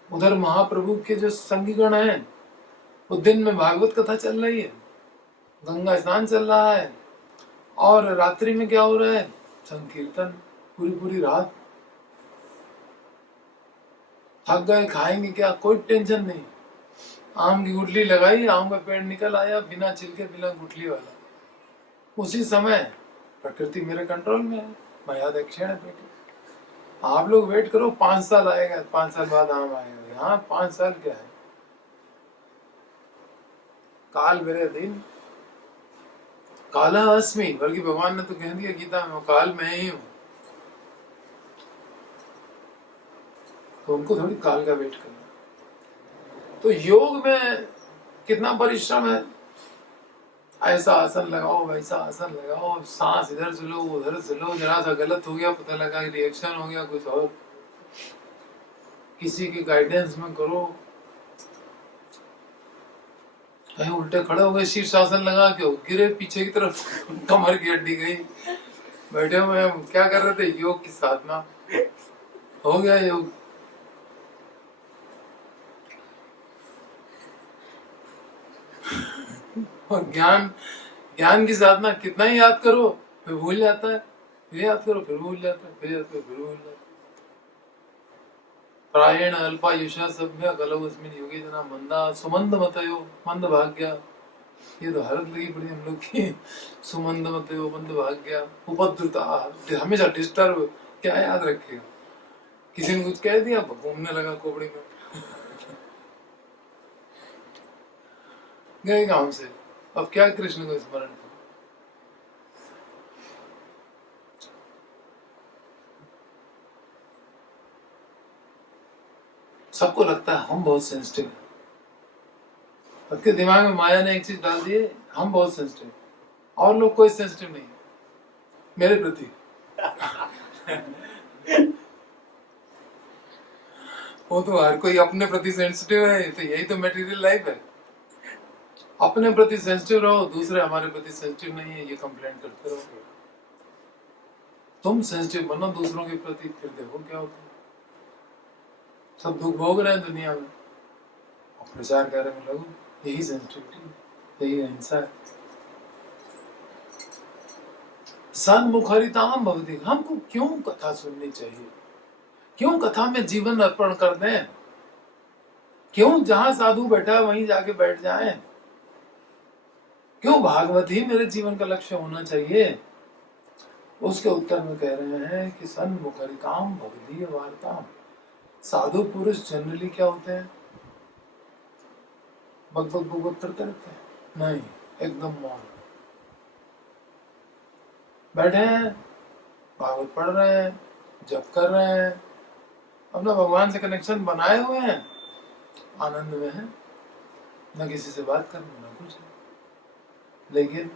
उधर महाप्रभु के जो संगीगण हैं वो दिन में भागवत कथा चल रही है, गंगा स्नान चल रहा है, और रात्रि में क्या हो रहा है? संकीर्तन पूरी पूरी रात। थक गए, खाएंगे क्या? कोई टेंशन नहीं। आम की गुठली लगाई, आम का पेड़ निकल आया बिना छिलके बिना गुठली वाला। उसी समय प्रकृति मेरे कंट्रोल में है, मैं याद क्षण है बेटी। आप लोग वेट करो, 5 साल आएगा, 5 साल बाद आम आएगा। यहाँ 5 साल क्या है? काल मेरे दिन काला अस्मि, बल्कि भगवान ने तो कह दिया गीता में, काल मैं ही हूं। तो उनको थोड़ी काल का वेट करना। तो योग में कितना परिश्रम है। ऐसा आसन लगाओ, वैसा आसन लगाओ, सांस इधर से लो उधर से लो, जरा सा गलत हो गया पता लगा रिएक्शन हो गया कुछ और, किसी के गाइडेंस में करो। कहीं उल्टे खड़े हो गए, शीर्षासन लगा के गिरे पीछे की तरफ, कमर की हड्डी गई। बैठे हुए हम क्या कर रहे थे? योग की साधना। हो गया योग। और ज्ञान की साधना कितना ही याद करो फिर भूल जाता है, फिर याद करो फिर भूल जाता है, फिर याद करो फिर भूल जाता है। प्रायेण अल्पायुषा सभ्य कलौ अस्मिन् योगे जना मंदा सुमंद मतयो मंद भाग्या। ये तो हालत लगी पड़ी हम लोग की। सुमंद मतयो मंद भाग्या उपद्रुता, हमेशा डिस्टर्ब। क्या याद रखेगा? किसी ने कुछ कह दिया, घूमने लगा कोपड़ी में, गए गांव से। अब क्या कृष्ण को स्मरण करो? सबको लगता है हम बहुत सेंसिटिव हैं। सबके दिमाग में माया ने एक चीज डाल दी है, हम बहुत सेंसिटिव, और लोग कोई सेंसिटिव नहीं मेरे प्रति। वो तो हर कोई अपने प्रति सेंसिटिव है। तो यही तो मटेरियल लाइफ है। अपने प्रति सेंसिटिव रहो, दूसरे हमारे प्रति सेंसिटिव नहीं है, ये कंप्लेंट करते रहो। तुम सेंसिटिव बनो दूसरों के प्रति, फिर देखो क्या होता है। सब दुख भोग रहे हैं दुनिया में, और प्रचार कार्य में लगो। यही सेंसिटिविटी, यही अहिंसा है। सन्मुखरिताम भवति। हमको क्यों कथा सुननी चाहिए? क्यों कथा में जीवन अर्पण कर दें? क्यों जहां साधु बैठा है वहीं जाके बैठ जाएं? क्यों भागवत ही मेरे जीवन का लक्ष्य होना चाहिए? उसके उत्तर में कह रहे हैं कि सन्मुखरिताम भवदीय वार्ताम। साधु पुरुष जनरली क्या होते हैं? बकबक करते रहते हैं? नहीं, एकदम मौन बैठे हैं, भागवत पढ़ रहे हैं, जप कर रहे हैं, अपना भगवान से कनेक्शन बनाए हुए हैं, आनंद में हैं, न किसी से बात करना न कुछ। लेकिन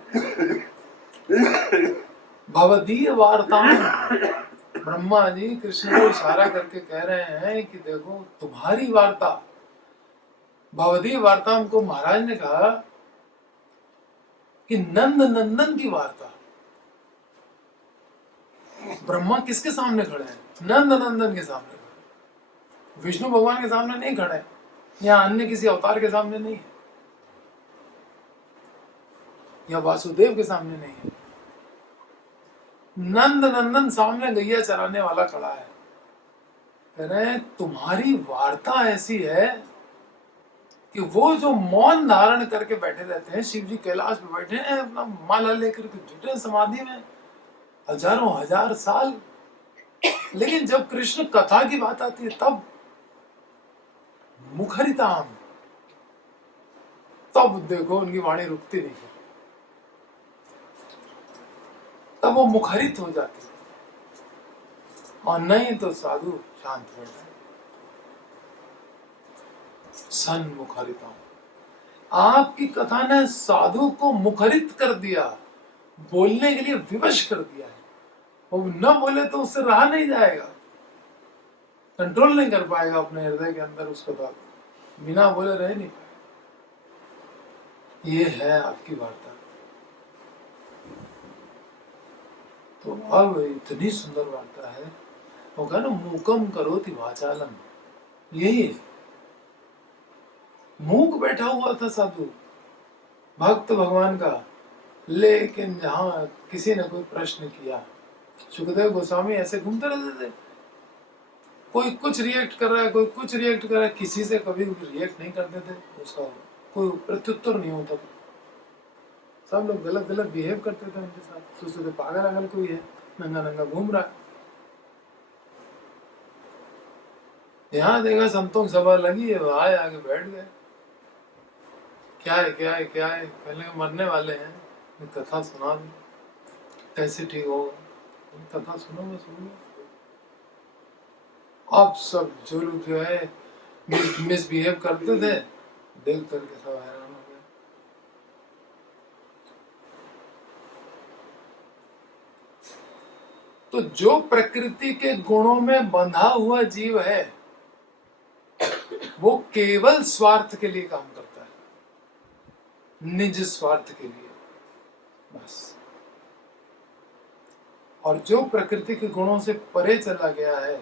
भवदीय वार्ता, ब्रह्मा जी कृष्ण को इशारा करके कह रहे हैं कि देखो तुम्हारी वार्ता, भवदीय वार्ता को महाराज ने कहा कि नंद नंदन की वार्ता। ब्रह्मा किसके सामने खड़े हैं? नंद नंदन के सामने खड़े, विष्णु भगवान के सामने नहीं खड़े। यहाँ अन्य किसी अवतार के सामने नहीं है, या वासुदेव के सामने नहीं है। नंद नंदन सामने गैया चराने वाला खड़ा है, कह रहे हैं तुम्हारी वार्ता ऐसी है कि वो जो मौन धारण करके बैठे रहते हैं, शिव जी कैलाश पे बैठे हैं अपना माला लेकर के जुटे समाधि में हजारों हजार साल, लेकिन जब कृष्ण कथा की बात आती है तब मुखरिताम, तब देखो उनकी वाणी रुकती नहीं है, तब वो मुखरित हो जाती है, और नहीं तो साधु शांत बैठा सन मुखरिताम। आपकी कथा ने साधु को मुखरित कर दिया, बोलने के लिए विवश कर दिया है। वो न बोले तो उससे रहा नहीं जाएगा, कंट्रोल नहीं कर पाएगा अपने हृदय के अंदर उसको, बात बिना बोले रह नहीं पाएगा। ये है आपकी वार्ता। तो अब इतनी सुंदर वार्ता है, वो कहा ना मूकम करोति वाचालम, यही है। मूक बैठा हुआ था साधु, भक्त भगवान का, लेकिन जहां किसी ने कोई प्रश्न किया, सुखदेव गोस्वामी ऐसे घूमते रहते थे, कोई कुछ रिएक्ट कर रहा है, कोई कुछ रिएक्ट कर रहा है, किसी से कभी रिएक्ट नहीं करते थे, उसका कोई प्रत्युत्तर नहीं होता था। सब लोग गलत गलत बिहेव करते थे उनके साथ, सोचते थे पागल अगल कोई है, नंगा नंगा घूम रहा है। यहाँ देखा संतों की सभा लगी है, आए आगे बैठ गए, क्या है क्या है क्या है, पहले मरने वाले हैं, कथा सुना दो, कैसे ठीक होगा, कथा सुनो मैं सुनूंगा। अब सब जो लोग जो है मिसबिहेव करते थे, देख करके सब हैरान हो गए। तो जो प्रकृति के गुणों में बंधा हुआ जीव है, वो केवल स्वार्थ के लिए काम करता है, निज स्वार्थ के लिए बस। और जो प्रकृति के गुणों से परे चला गया है,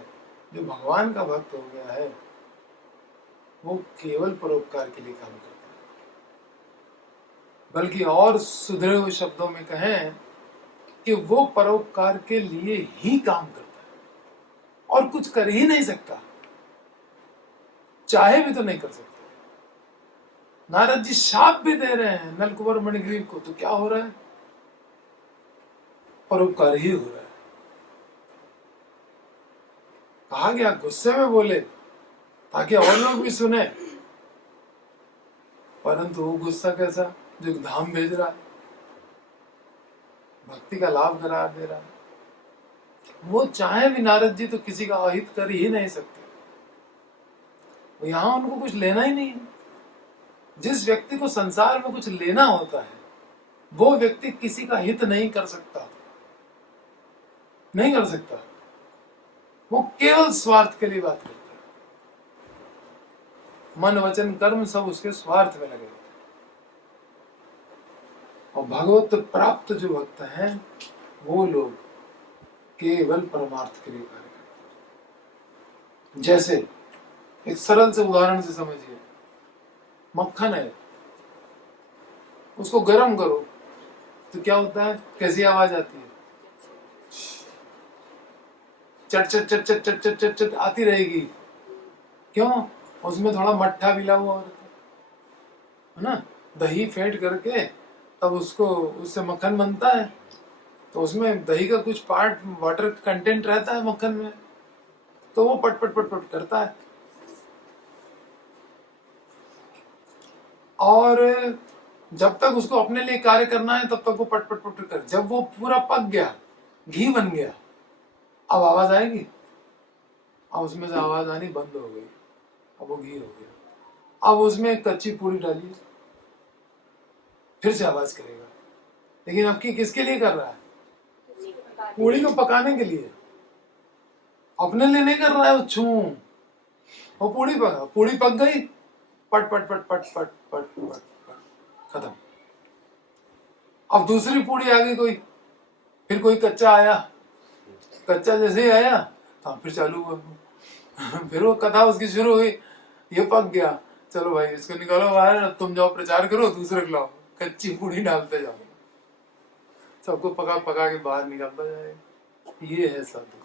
जो भगवान का भक्त हो गया है, वो केवल परोपकार के लिए काम करता है। बल्कि और सुधरे हुए शब्दों में कहें कि वो परोपकार के लिए ही काम करता है, और कुछ कर ही नहीं सकता, चाहे भी तो नहीं कर सकता। नारद जी शाप भी दे रहे हैं नलकुबर मणिग्रीव को, तो क्या हो रहा है, परोपकार ही हो रहा है। कहा गया गुस्से में बोले ताकि और लोग भी सुने, परंतु वो गुस्सा कैसा, जो धाम भेज रहा है, भक्ति का लाभ करार दे रहा है, वो चाहे भी नारद जी तो किसी का अहित कर ही नहीं सकते। यहां उनको कुछ लेना ही नहीं है। जिस व्यक्ति को संसार में कुछ लेना होता है, वो व्यक्ति किसी का हित नहीं कर सकता, नहीं कर सकता। वो केवल स्वार्थ के लिए बात करता है, मन वचन कर्म सब उसके स्वार्थ में लगे होते हैं। और भगवत प्राप्त जो भक्त हैं, वो लोग केवल परमार्थ के लिए कार्य करते हैं। जैसे एक सरल से उदाहरण से समझिए, मक्खन है, उसको गर्म करो तो क्या होता है, कैसी आवाज आती है, चट चट चट चट चट चट चट चट आती रहेगी। क्यों, उसमें थोड़ा मट्ठा मिला हुआ होता है ना, दही फेंट करके तब उसको, उससे मक्खन बनता है, तो उसमें दही का कुछ पार्ट वाटर कंटेंट रहता है मक्खन में, तो वो पट पट पट पट करता है। और जब तक उसको अपने लिए कार्य करना है तब तक वो पट पट पट कर, जब वो पूरा पक गया, घी बन गया, अब आवाज आएगी, अब उसमें से आवाज आनी बंद हो गई, अब वो घी हो गया। अब उसमें कच्ची पूरी डालिए, फिर से आवाज करेगा, लेकिन अब की किसके लिए कर रहा है, पूरी को पकाने के लिए, अपने लिए नहीं कर रहा है। वो पूरी पका, पूरी पक गई, पट पट पट पट पट पट पट पट खत्म। अब दूसरी पूरी आ गई कोई, फिर कोई कच्चा आया, कच्चा जैसे ही आया तो फिर चालू हुआ फिर वो कथा उसकी शुरू हुई, ये पक गया, चलो भाई इसको निकालो बाहर, तुम जाओ प्रचार करो, दूसरे को लाओ, कच्ची पूड़ी डालते जाओ, सबको पका पका के बाहर निकालता जाएगा। ये है साधु,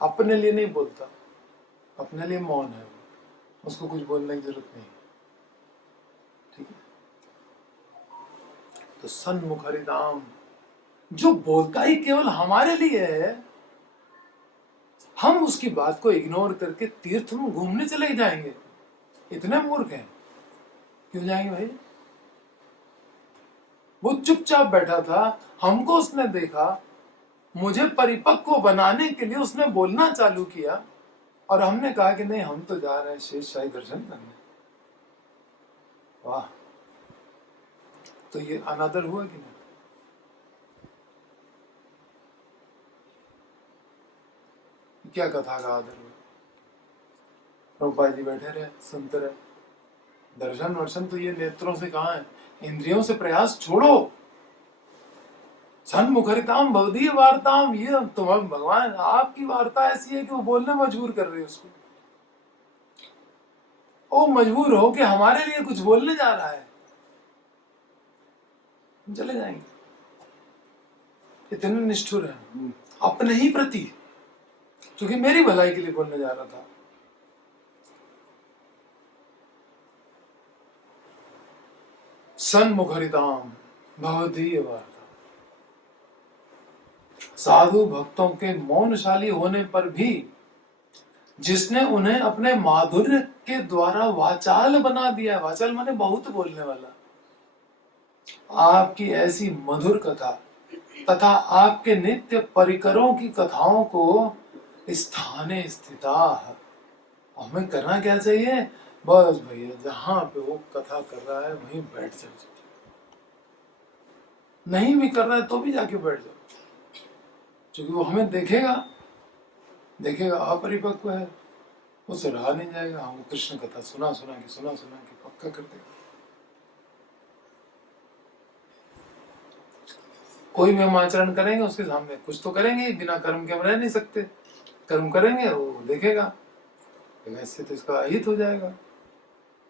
अपने लिए नहीं बोलता, अपने लिए मौन है, उसको कुछ बोलने की जरूरत नहीं। ठीक है, तो सन्मुख हरिनाम जो बोलता ही केवल हमारे लिए है, हम उसकी बात को इग्नोर करके तीर्थ में घूमने चले जाएंगे, इतने मूर्ख हैं। क्यों जाएंगे भाई? वो चुपचाप बैठा था, हमको उसने देखा, मुझे परिपक्व बनाने के लिए उसने बोलना चालू किया, और हमने कहा कि नहीं हम तो जा रहे हैं शेषशाही दर्शन करने। वाह, तो ये अनादर हुआ कि नहीं? क्या कथा का आदर हुआ? प्रभुपाद जी बैठे रहे, सुनते रहे। दर्शन वर्शन तो ये नेत्रों से कहाँ है, इंद्रियों से प्रयास छोड़ो। सन्मुखरिताम भवदीय वार्ताम, ये तुम्हारे भगवान आपकी वार्ता ऐसी है कि वो बोलने मजबूर कर रहे हैं उसको। वो मजबूर हो कि हमारे लिए कुछ बोलने जा रहा है, हम चले जाएंगे। इतने निष्ठुर हैं अपने ही प्रति, क्योंकि मेरी भलाई के लिए बोलने जा रहा था। सन्मुखरिताम भवदीय वार्ता, साधु भक्तों के मौनशाली होने पर भी जिसने उन्हें अपने माधुर्य के द्वारा वाचाल बना दिया, वाचाल माने बहुत बोलने वाला, आपकी ऐसी मधुर कथा तथा आपके नित्य परिकरों की कथाओं को स्थाने स्थिता, हमें करना क्या चाहिए? बस भैया जहां पे वो कथा कर रहा है वहीं बैठ जाओ, नहीं भी कर रहा है तो भी जाके बैठ जाओ, क्योंकि वो हमें देखेगा, देखेगा अपरिपक्व है, उससे रहा नहीं जाएगा। हम कृष्ण कथा सुना सुना के पक्का कर देगा। कोई भी हम आचरण करेंगे उसके सामने कुछ तो करेंगे, बिना कर्म के हम रह नहीं सकते। कर्म करेंगे वो देखेगा, ऐसे तो इसका अहित हो जाएगा,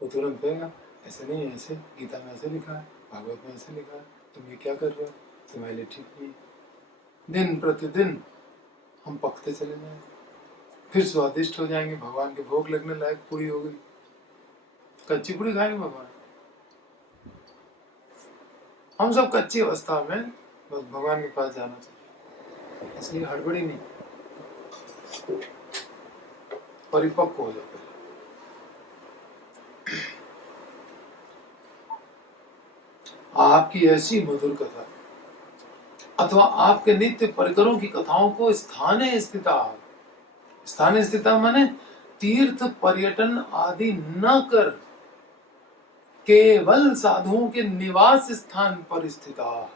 वो तुरंत कहेगा ऐसे नहीं, ऐसे गीता में ऐसे लिखा है, भागवत में ऐसे लिखा है, तुम ये क्या कर रहे हो, तुम्हारे लिए ठीक नहीं। दिन प्रतिदिन हम पकते चले जाएंगे, फिर स्वादिष्ट हो जाएंगे, भगवान के भोग लगने लायक पूरी हो गई, कच्ची पूरी खाएंगे भगवान। हम सब कच्ची अवस्था में बस भगवान के पास जाना चाहिए, इसलिए हड़बड़ी नहीं, परिपक्व हो जाते। आपकी ऐसी मधुर कथा अथवा आपके नित्य परिकरों की कथाओं को स्थाने स्थिता, स्थाने स्थिता माने तीर्थ पर्यटन आदि न कर केवल साधुओं के निवास स्थान पर स्थिता,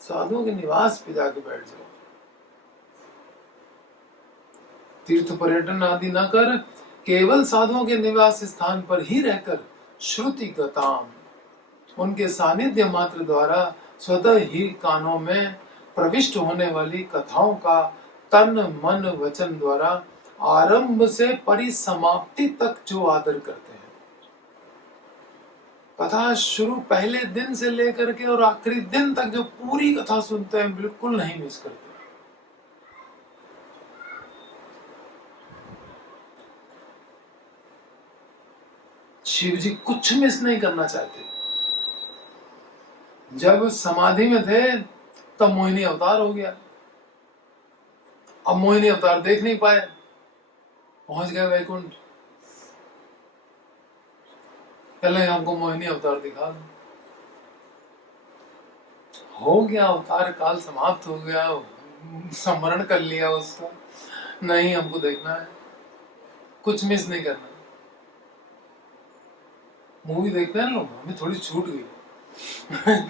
साधुओं के निवास पे जाके बैठ जाओ। तीर्थ पर्यटन आदि न कर केवल साधुओं के निवास स्थान पर ही रहकर श्रुति गताम, उनके सानिध्य मात्र द्वारा स्वतः ही कानों में प्रविष्ट होने वाली कथाओं का तन मन वचन द्वारा आरंभ से परिसमाप्ति तक जो आदर करते हैं, कथा शुरू पहले दिन से लेकर के और आखिरी दिन तक जो पूरी कथा सुनते हैं, बिल्कुल नहीं मिस करते। शिव जी कुछ मिस नहीं करना चाहते। जब समाधि में थे तब मोहिनी अवतार हो गया, अब मोहिनी अवतार देख नहीं पाए, पहुंच गए वैकुंठ, पहले हमको मोहिनी अवतार दिखा दो। हो गया, अवतार काल समाप्त हो गया, स्मरण कर लिया उसका, नहीं हमको देखना है, कुछ मिस नहीं करना। मूवी देखते हैं लोग, हमें थोड़ी छूट गई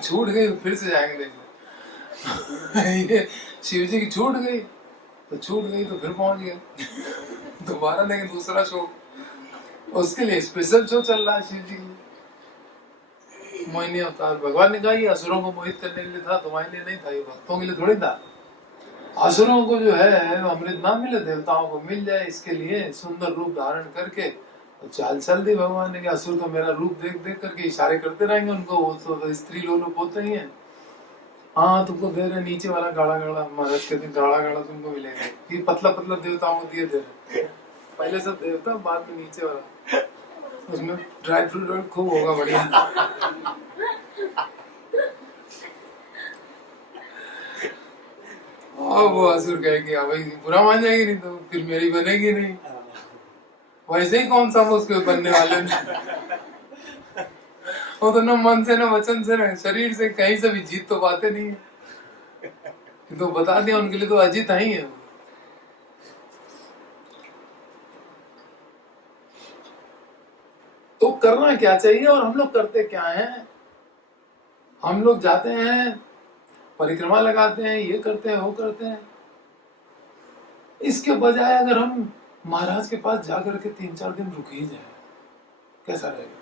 छूट गई तो फिर से जाएंगे देखने ये शिव जी की छूट गई तो फिर पहुंच गए दोबारा देंगे दूसरा शो, उसके लिए स्पेशल शो चल रहा है शिव जी के लिए। मोहिनी अवतार भगवान ने कहा ये असुरों को मोहित करने के लिए था, तुम्हारे लिए नहीं था, ये भक्तों के लिए थोड़ी था। असुरों को जो है अमृत ना मिले, देवताओं को मिल जाए, इसके लिए सुंदर रूप धारण करके और चाल चल दी भगवान ने कि असुर तो मेरा रूप देख देख करके इशारे करते रहेंगे उनको, वो तो स्त्री लोग बोलते ही हैं, हाँ तुमको दे रहे नीचे वाला गाढ़ा गाढ़ा, महाराज कहते गाढ़ा गाढ़ा तुमको मिलेगा, ये पतला पतला देवताओं को दिए दे रहे, पहले सब देवता बाद में नीचे वाला, उसमें ड्राई फ्रूट खूब होगा बढ़िया। और वो असुर कहेंगे हाँ भाई बुरा मान जाएगी, नहीं तो फिर मेरी बनेगी नहीं, वैसे ही कौन सा उसके बनने वाले वो तो न मन से न वचन से न शरीर से कहीं से भी जीत तो पाते नहीं है, तो बता दिया उनके लिए तो अजीत ही है। तो करना क्या चाहिए और हम लोग करते क्या हैं? हम लोग जाते हैं परिक्रमा लगाते हैं, ये करते हैं वो करते हैं, इसके बजाय अगर हम महाराज के पास जाकर के 3-4 दिन रुक ही जाए कैसा रहेगा?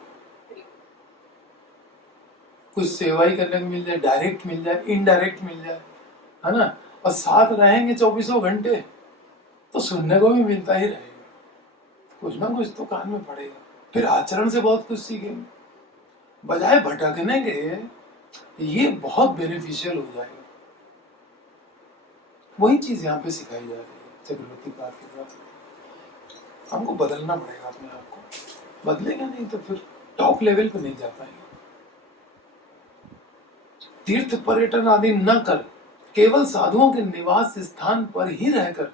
कुछ सेवा ही करने को मिल जाए, डायरेक्ट मिल जाए, इनडायरेक्ट मिल जाए, है ना, और साथ रहेंगे 24 घंटे तो सुनने को भी मिलता ही रहेगा, कुछ ना कुछ तो कान में पड़ेगा, फिर आचरण से बहुत कुछ सीखेंगे, बजाय भटकने के ये बहुत बेनिफिशियल हो जाएगा। वही चीज यहाँ पे सिखाई जा रही है चक्रवर्ती पाठ के द्वारा। हमको बदलना पड़ेगा अपने आप को, बदलेगा नहीं तो फिर टॉप लेवल पे नहीं जा पाएंगे। तीर्थ पर्यटन आदि न कर केवल साधुओं के निवास स्थान पर ही रहकर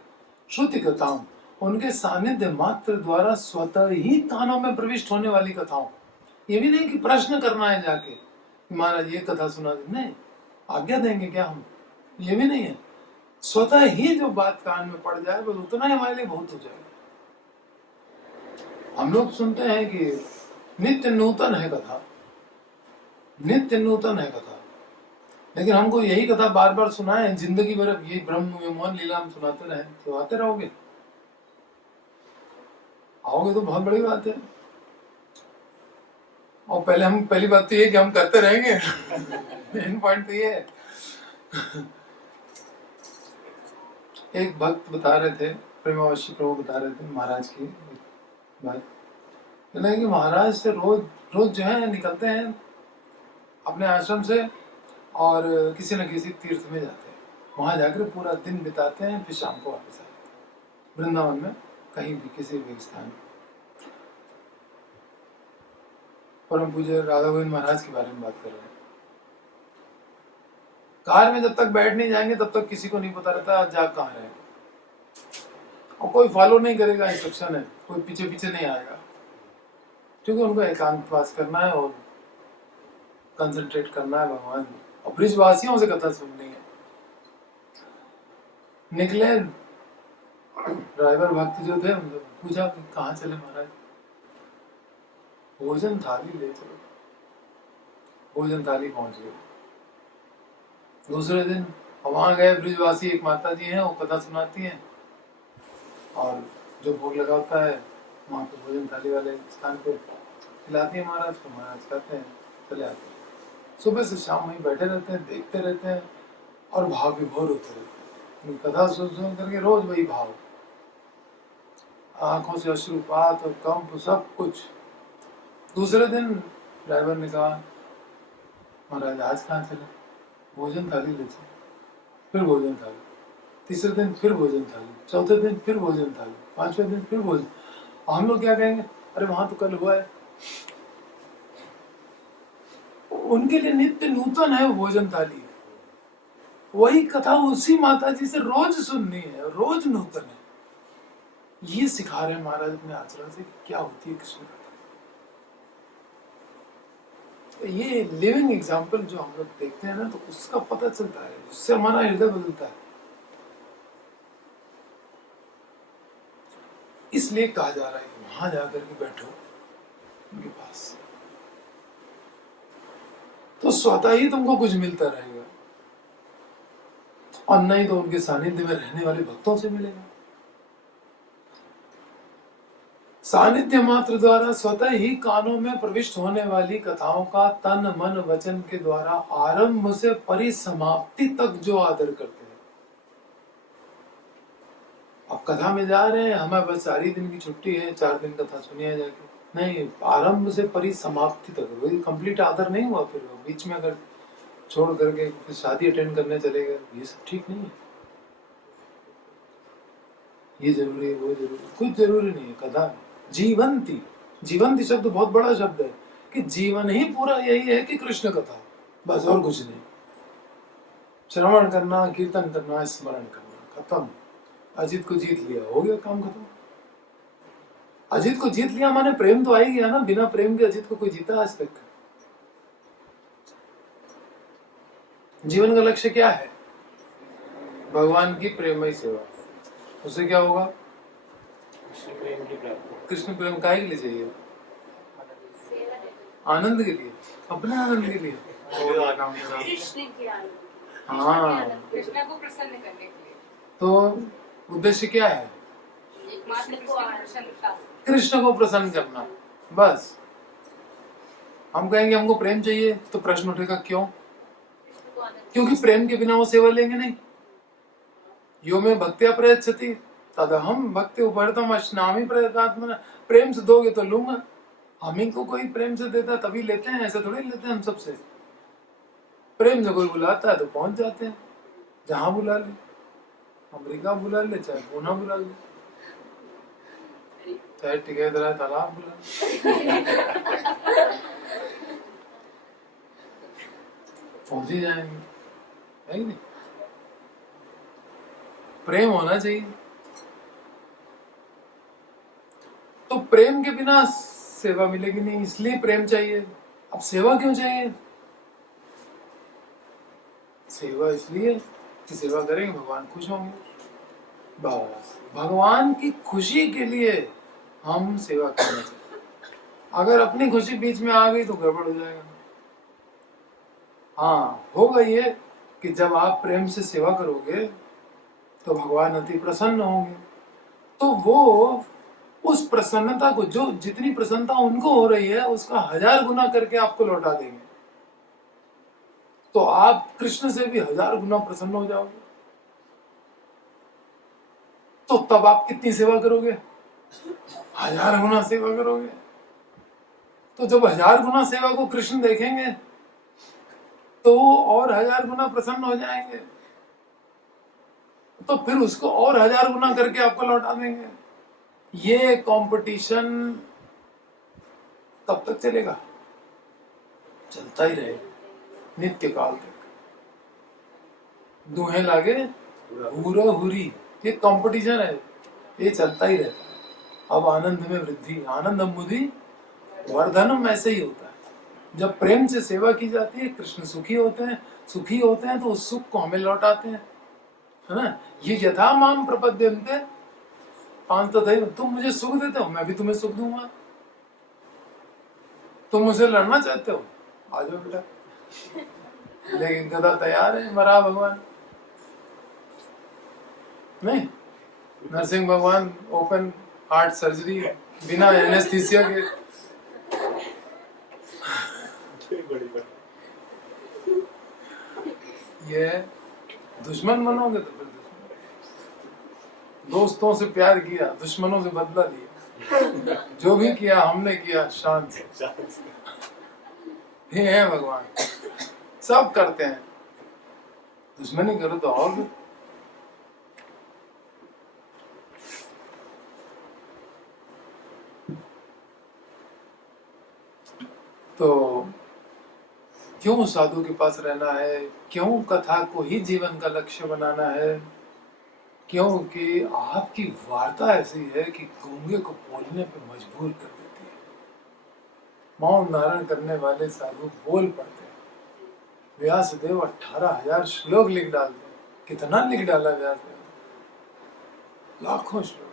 श्रुति कथाओं, उनके सानिध्य मात्र द्वारा स्वतः ही कानों में प्रविष्ट होने वाली कथाओं, ये भी नहीं कि प्रश्न करना है जाके महाराज ये कथा सुना दे, नहीं आज्ञा देंगे क्या हम, ये भी नहीं है, स्वतः ही जो बात कान में पड़ जाए बस उतना ही हमारे लिए बहुत हो जाएगा। हम लोग सुनते हैं कि नित्य नूतन है कथा, नित्य नूतन है कथा, लेकिन हमको यही कथा बार बार सुनाए जिंदगी भर, ये ब्रह्म मोहन लीला हम सुनाते रहे तो आते रहोगे, आओगे तो बहुत बड़ी बात है। और पहली बात तो ये कि हम करते रहेंगे। मेन पॉइंट तो ये है। एक भक्त बता रहे थे, प्रेमावशी प्रभु बता रहे थे महाराज की बात, कि महाराज से रोज जो है निकलते हैं अपने आश्रम से और किसी न किसी तीर्थ में जाते हैं, वहां जाकर पूरा दिन बिताते हैं, फिर शाम को वापस आते हैं वृंदावन में कहीं भी किसी भी स्थान में। परम पूज्य राधा गोविंद महाराज के बारे में बात कर रहे हैं। कार में जब तक बैठ नहीं जाएंगे तब तक किसी को नहीं पता रहता आज जा कहाँ रहे, और कोई फॉलो नहीं करेगा इंस्ट्रक्शन है, कोई पीछे पीछे नहीं आएगा, क्योंकि उनको एकांतवास करना है और कंसंट्रेट करना है भगवान, और ब्रिजवासियों से कथा सुननी है। निकले, ड्राइवर भक्त जो थे उनसे पूछा कहाँ चले महाराज, भोजन थाली ले चलो, भोजन थाली पहुंच गए। दूसरे दिन वहां गए, ब्रिजवासी एक माता जी हैं, वो कथा सुनाती हैं और जो भोग लगा होता है वहां पे भोजन थाली वाले स्थान पे खिलाती है महाराज को, महाराज खाते हैं चले आते हैं। सुबह से शाम वहीं बैठे रहते हैं, देखते रहते हैं और भाव विभोर होते रहते हैं, कथा सुन करके रोज वही भाव, आंखों से अश्रुपात और कंप सब कुछ। दूसरे दिन ड्राइवर ने कहा महाराज आज कहाँ चले, भोजन थाली ले चले, फिर भोजन थाली, तीसरे दिन फिर भोजन थाली, चौथे दिन फिर भोजन थाली, पांचवें दिन फिर भोजन। हम लोग क्या कहेंगे, अरे वहां तो कल हुआ है। उनके लिए नित्य नूतन है वो भोजन थाली, वही कथा उसी माता जी से रोज सुननी है, रोज नूतन है। ये सिखा रहे हैं महाराज अपने आचरण से क्या होती है कृष्ण कथा। ये लिविंग एग्जाम्पल जो हम लोग देखते हैं ना, तो उसका पता चलता है, उससे हमारा हृदय बदलता है। इसलिए कहा जा रहा है कि वहां जाकर के बैठो उनके पास, तो स्वतः ही तुमको कुछ मिलता रहेगा, और नहीं तो उनके सानिध्य में रहने वाले भक्तों से मिलेगा। सानिध्य मात्र द्वारा स्वतः ही कानों में प्रविष्ट होने वाली कथाओं का तन मन वचन के द्वारा आरंभ से परिसमाप्ति तक जो आदर करते हैं। अब कथा में जा रहे हैं, हमें बस 4 दिन की छुट्टी है, 4 दिन कथा सुनिए जाके, नहीं, आरंभ से परिसमाप्ति तक वही कंप्लीट आदर नहीं हुआ। फिर बीच में अगर छोड़ करके फिर शादी अटेंड करने चले गए, ये सब ठीक नहीं है। ये जरूरी है, वो जरूरी, कुछ जरूरी नहीं है। कथा जीवंती, जीवंती शब्द बहुत बड़ा शब्द है कि जीवन ही पूरा यही है कि कृष्ण कथा, बस और कुछ नहीं। श्रवण करना, कीर्तन करना, स्मरण करना, खत्म। अजित को जीत लिया, हो गया काम खत्म। अजित को जीत लिया माने प्रेम तो आ ही गया ना। बिना प्रेम के अजित को कोई जीता आज तक? जीवन का लक्ष्य क्या है? भगवान की प्रेममय सेवा। उससे क्या होगा? कृष्ण प्रेम की प्राप्ति। कृष्ण प्रेम काहे के लिए चाहिए? आनंद के लिए, अपने आनंद के लिए। कृष्ण की आनंद, हाँ, कृष्ण को प्रसन्न करने के लिए। तो उद्देश्य क्या है? एकमात्र प्रसन्नता, कृष्ण को प्रसन्न करना, बस। हम कहेंगे हमको प्रेम चाहिए, तो प्रश्न उठेगा क्यों? क्योंकि प्रेम के बिना वो सेवा लेंगे नहीं। यो में भक्त्या प्रयच्छति तदहम भक्ति उपहृतम अश्नामि प्रयतात्मना। प्रेम से दोगे तो लूंगा। हम ही को कोई प्रेम से देता तभी लेते हैं, ऐसे थोड़ी लेते हैं हम सबसे। प्रेम से कोई बुलाता है तो पहुंच जाते हैं, जहां बुला ले। अमेरिका बुला ले, चाहे पूना बुला ले, चाहे टिकेदरा तालाब बुला ले, पहुंच ही जाएंगे, है कि नहीं? प्रेम होना चाहिए। तो प्रेम के बिना सेवा मिलेगी नहीं, इसलिए प्रेम चाहिए। अब सेवा क्यों चाहिए? सेवा इसलिए कि सेवा करेंगे भगवान खुश होंगे, बस। भगवान की खुशी के लिए हम सेवा करना चाहिए। अगर अपनी खुशी बीच में आ गई तो गड़बड़ हो जाएगा। हाँ, होगा ये कि जब आप प्रेम से सेवा करोगे तो भगवान अति प्रसन्न होंगे। तो वो उस प्रसन्नता को, जो जितनी प्रसन्नता उनको हो रही है, उसका 1000 गुना करके आपको लौटा देंगे। तो आप कृष्ण से भी 1000 गुना प्रसन्न हो जाओगे। तो तब आप कितनी सेवा करोगे? 1000 गुना सेवा करोगे। तो जब 1000 गुना सेवा को कृष्ण देखेंगे तो वो और 1000 गुना प्रसन्न हो जाएंगे। तो फिर उसको और 1000 गुना करके आपको लौटा देंगे। ये कंपटीशन तब तक चलेगा, चलता ही रहेगा नित्य काल तक। दुहे लागे हुरा हुरी, ये कंपटीशन है, ये चलता ही रहता है। अब आनंद में वृद्धि, आनंद अम्बुधि वर्धनम, ऐसे ही होता है। जब प्रेम से सेवा की जाती है, कृष्ण सुखी होते हैं। सुखी होते हैं तो उस सुख को हमें लौटाते हैं, है ना? ये यथा माम प्रपद्यन्ते पांच तथैव, तुम मुझे सुख देते हो, मैं भी तुम्हें सुख दूंगा। तुम मुझे लड़ना चाहते हो, आ जाओ बेटा। लेकिन गदा तैयार है, मरा भगवान नहीं। नरसिंह भगवान ओपन हार्ट सर्जरी बिना एनेस्थीसिया के। ये दुश्मन बनोगे तो फिर दुश्मन। दोस्तों से प्यार किया, दुश्मनों से बदला लिया। जो भी किया हमने किया शांत से। ये है भगवान, सब करते हैं। दुश्मनी करो तो और भी। तो क्यों साधु के पास रहना है? क्यों कथा को ही जीवन का लक्ष्य बनाना है? क्योंकि आपकी वार्ता ऐसी है कि गूंगे को बोलने पे मजबूर कर देती है। मौन धारण करने वाले साधु बोल पड़ते हैं। व्यासदेव 18,000 श्लोक लिख डालते हैं। कितना लिख डाला व्यासदेव? लाखों श्लोक।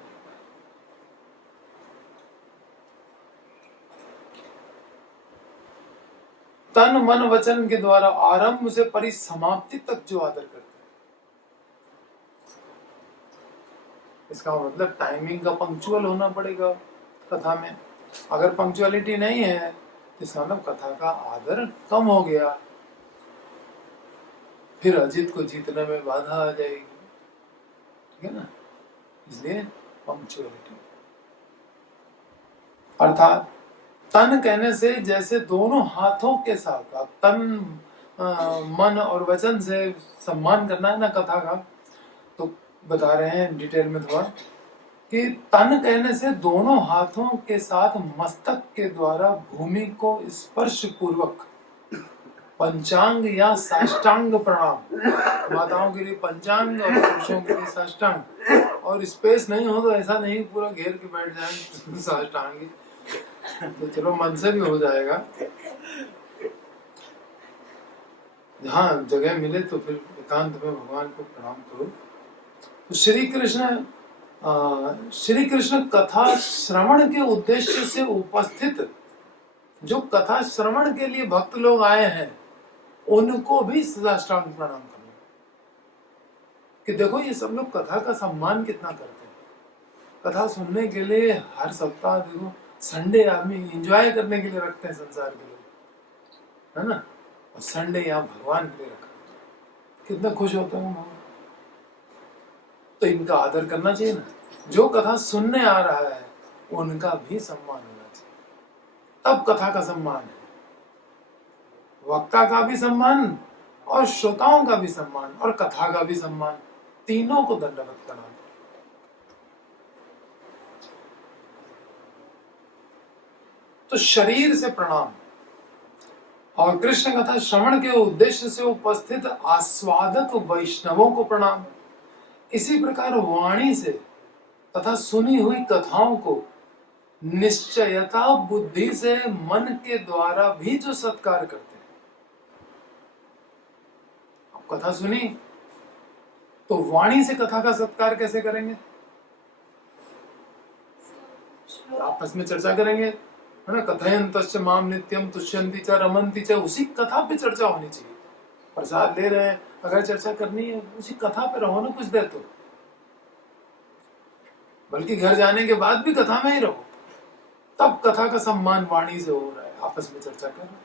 तन मन वचन के द्वारा आरंभ से परिसमाप्ति तक जो आदर करते हैं, इसका मतलब टाइमिंग का पंक्चुअल होना पड़ेगा कथा में। अगर पंक्चुअलिटी नहीं है तो इसका मतलब कथा का आदर कम हो गया, फिर अजित को जीतने में बाधा आ जाएगी, ठीक है ना? इसलिए पंक्चुअलिटी, अर्थात तन कहने से जैसे दोनों हाथों के साथ, आप तन मन और वचन से सम्मान करना है ना कथा का, तो बता रहे हैं डिटेल में थोड़ा कि तन कहने से दोनों हाथों के साथ मस्तक के द्वारा भूमि को स्पर्श पूर्वक पंचांग या साष्टांग प्रणाम, माताओं के लिए पंचांग और पुरुषों के लिए साष्टांग, और स्पेस नहीं हो तो ऐसा नहीं पूरा घेर के बैठ जाए साष्टांग, तो चलो मन से भी हो जाएगा, जहाँ जगह मिले तो फिर एकांत में भगवान को प्रणाम करो। तो श्री कृष्ण कथा श्रवण के उद्देश्य से उपस्थित, जो कथा श्रवण के लिए भक्त लोग आए हैं उनको भी साष्टांग प्रणाम करना, कि देखो ये सब लोग कथा का सम्मान कितना करते हैं। कथा सुनने के लिए हर सप्ताह, देखो संडे आदमी एंजॉय करने के लिए रखते हैं संसार के लोग, है ना, और संडे यहाँ भगवान के लिए रखा, कितना खुश होते हैं। तो इनका आदर करना चाहिए ना, जो कथा सुनने आ रहा है उनका भी सम्मान होना चाहिए, तब कथा का सम्मान है, वक्ता का भी सम्मान और श्रोताओं का भी सम्मान और कथा का भी सम्मान, तीनों को दंडवत करना। तो शरीर से प्रणाम और कृष्ण कथा श्रवण के उद्देश्य से उपस्थित आस्वादक वैष्णवों को प्रणाम। इसी प्रकार वाणी से तथा सुनी हुई कथाओं को निश्चयता बुद्धि से मन के द्वारा भी जो सत्कार करते हैं। आप कथा सुनी तो वाणी से कथा का सत्कार कैसे करेंगे? आपस में चर्चा करेंगे, है ना, कथयन्तश्च माम नित्यम तुष्यन्ति च रमन्ति च, उसी कथा पे चर्चा होनी चाहिए। प्रसाद ले रहे हैं, अगर चर्चा करनी है उसी कथा पे रहो ना कुछ देर, तो बल्कि घर जाने के बाद भी कथा में ही रहो, तब कथा का सम्मान वाणी से हो रहा है, आपस में चर्चा कर रहे।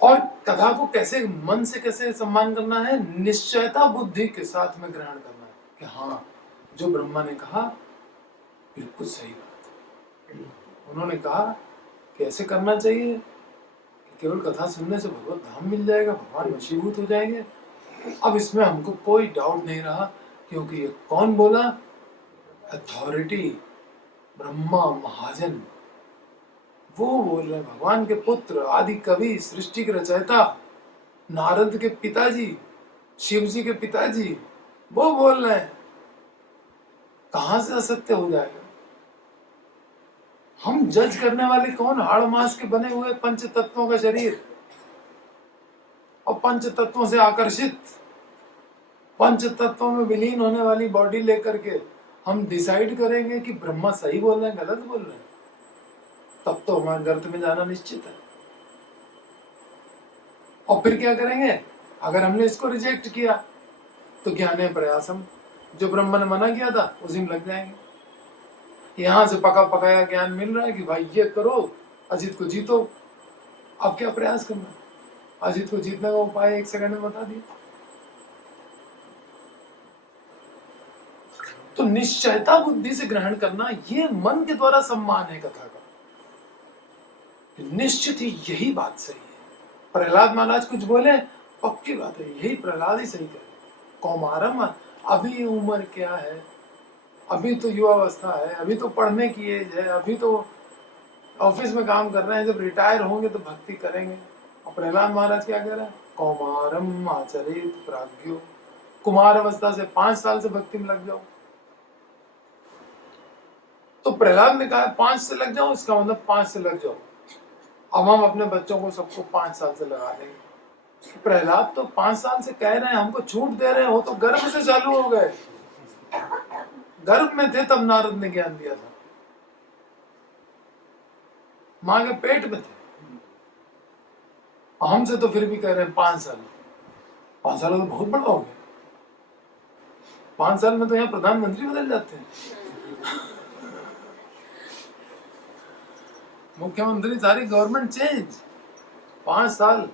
और कथा को कैसे, मन से कैसे सम्मान करना है? निश्चयता बुद्धि के साथ में ग्रहण करना है कि हाँ, जो ब्रह्मा ने कहा बिल्कुल सही बात है। उन्होंने कहा कि ऐसे करना चाहिए कि केवल कथा सुनने से भगवत धाम मिल जाएगा, भगवान वशीभूत हो जाएंगे। अब इसमें हमको कोई डाउट नहीं रहा, क्योंकि ये कौन बोला? अथॉरिटी, ब्रह्मा महाजन, वो बोल रहे हैं, भगवान के पुत्र, आदि कवि, सृष्टि के रचयिता, नारद के पिताजी, शिव जी के पिताजी, वो बोल रहे हैं। कहां से असत्य हो जाएगा? हम जज करने वाले कौन? हाड़ मांस के बने हुए पंच तत्वों का शरीर, और पंच तत्वों से आकर्षित, पंच तत्वों में विलीन होने वाली बॉडी लेकर के हम डिसाइड करेंगे कि ब्रह्मा सही बोल रहे हैं गलत बोल रहे हैं, तब तो हमारे गर्त में जाना निश्चित है। और फिर क्या करेंगे? अगर हमने इसको रिजेक्ट किया तो ज्ञाने प्रयासम, जो ब्रह्मा ने मना किया था उसी में लग जाएंगे। यहां से पका पकाया ज्ञान मिल रहा है कि भाई ये करो, अजीत को जीतो। अब क्या प्रयास करना? अजीत को जीतने का उपाय 1 सेकंड में बता दिया। तो निश्चयता बुद्धि से ग्रहण करना, ये मन के द्वारा सम्मान है कथा का। निश्चित ही यही बात सही है। प्रहलाद महाराज कुछ बोले, पक्की बात है, यही प्रहलाद ही सही करे। कौमारम, अभी उम्र क्या है, अभी तो युवावस्था है, अभी तो पढ़ने की एज है, अभी तो ऑफिस में काम कर रहे हैं, जब रिटायर होंगे तो भक्ति करेंगे। और प्रहलाद महाराज क्या कह रहे हैं? कौमारम आचरित प्राज्ञो, कुमार अवस्था से 5 साल से भक्ति में लग जाओ। तो प्रहलाद ने कहा 5 से लग जाओ, इसका मतलब 5 से लग जाओ। अब हम अपने बच्चों को सबको 5 साल से लगा देंगे। प्रहलाद तो 5 साल से कह रहे हैं, हमको छूट दे रहे हैं, वो तो गर्भ से चालू हो गए, गर्भ में थे तब नारद ने ज्ञान दिया था, मां के पेट में थे। हमसे तो फिर भी कह रहे हैं 5 साल। 5 साल तो बहुत बड़ा हो गया। 5 साल में तो यहाँ प्रधानमंत्री बदल जाते हैं, मुख्यमंत्री, सारी गवर्नमेंट चेंज। 5 साल।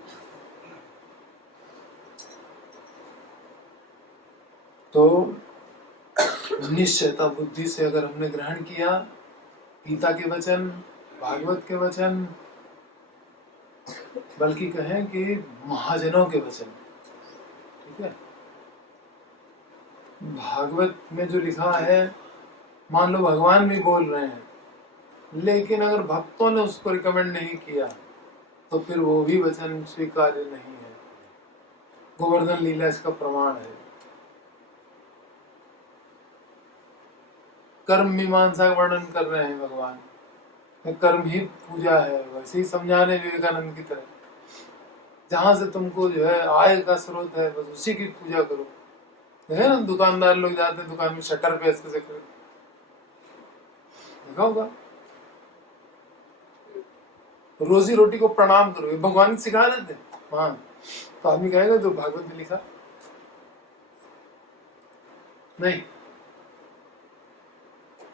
तो निश्चयता बुद्धि से अगर हमने ग्रहण किया गीता के वचन, भागवत के वचन, बल्कि कहें कि महाजनों के वचन। ठीक है, भागवत में जो लिखा है, मान लो भगवान भी बोल रहे हैं, लेकिन अगर भक्तों ने उसको रिकमेंड नहीं किया तो फिर वो भी वचन स्वीकार्य नहीं है। गोवर्धन लीला इसका प्रमाण है। कर्म मीमांसा का वर्णन कर रहे हैं भगवान, कर्म ही पूजा है, वैसे ही समझा रहे विवेकानंद की तरह। जहां से तुमको जो है आय का स्रोत है, बस उसी की पूजा करो। है ना, दुकानदार लोग जाते हैं दुकान में, शटर पे ऐसे देखा होगा, रोजी रोटी को प्रणाम करो, ये भगवान सिखा देते हैं। हाँ, तो आदमी कहेगा जो भागवत में लिखा नहीं।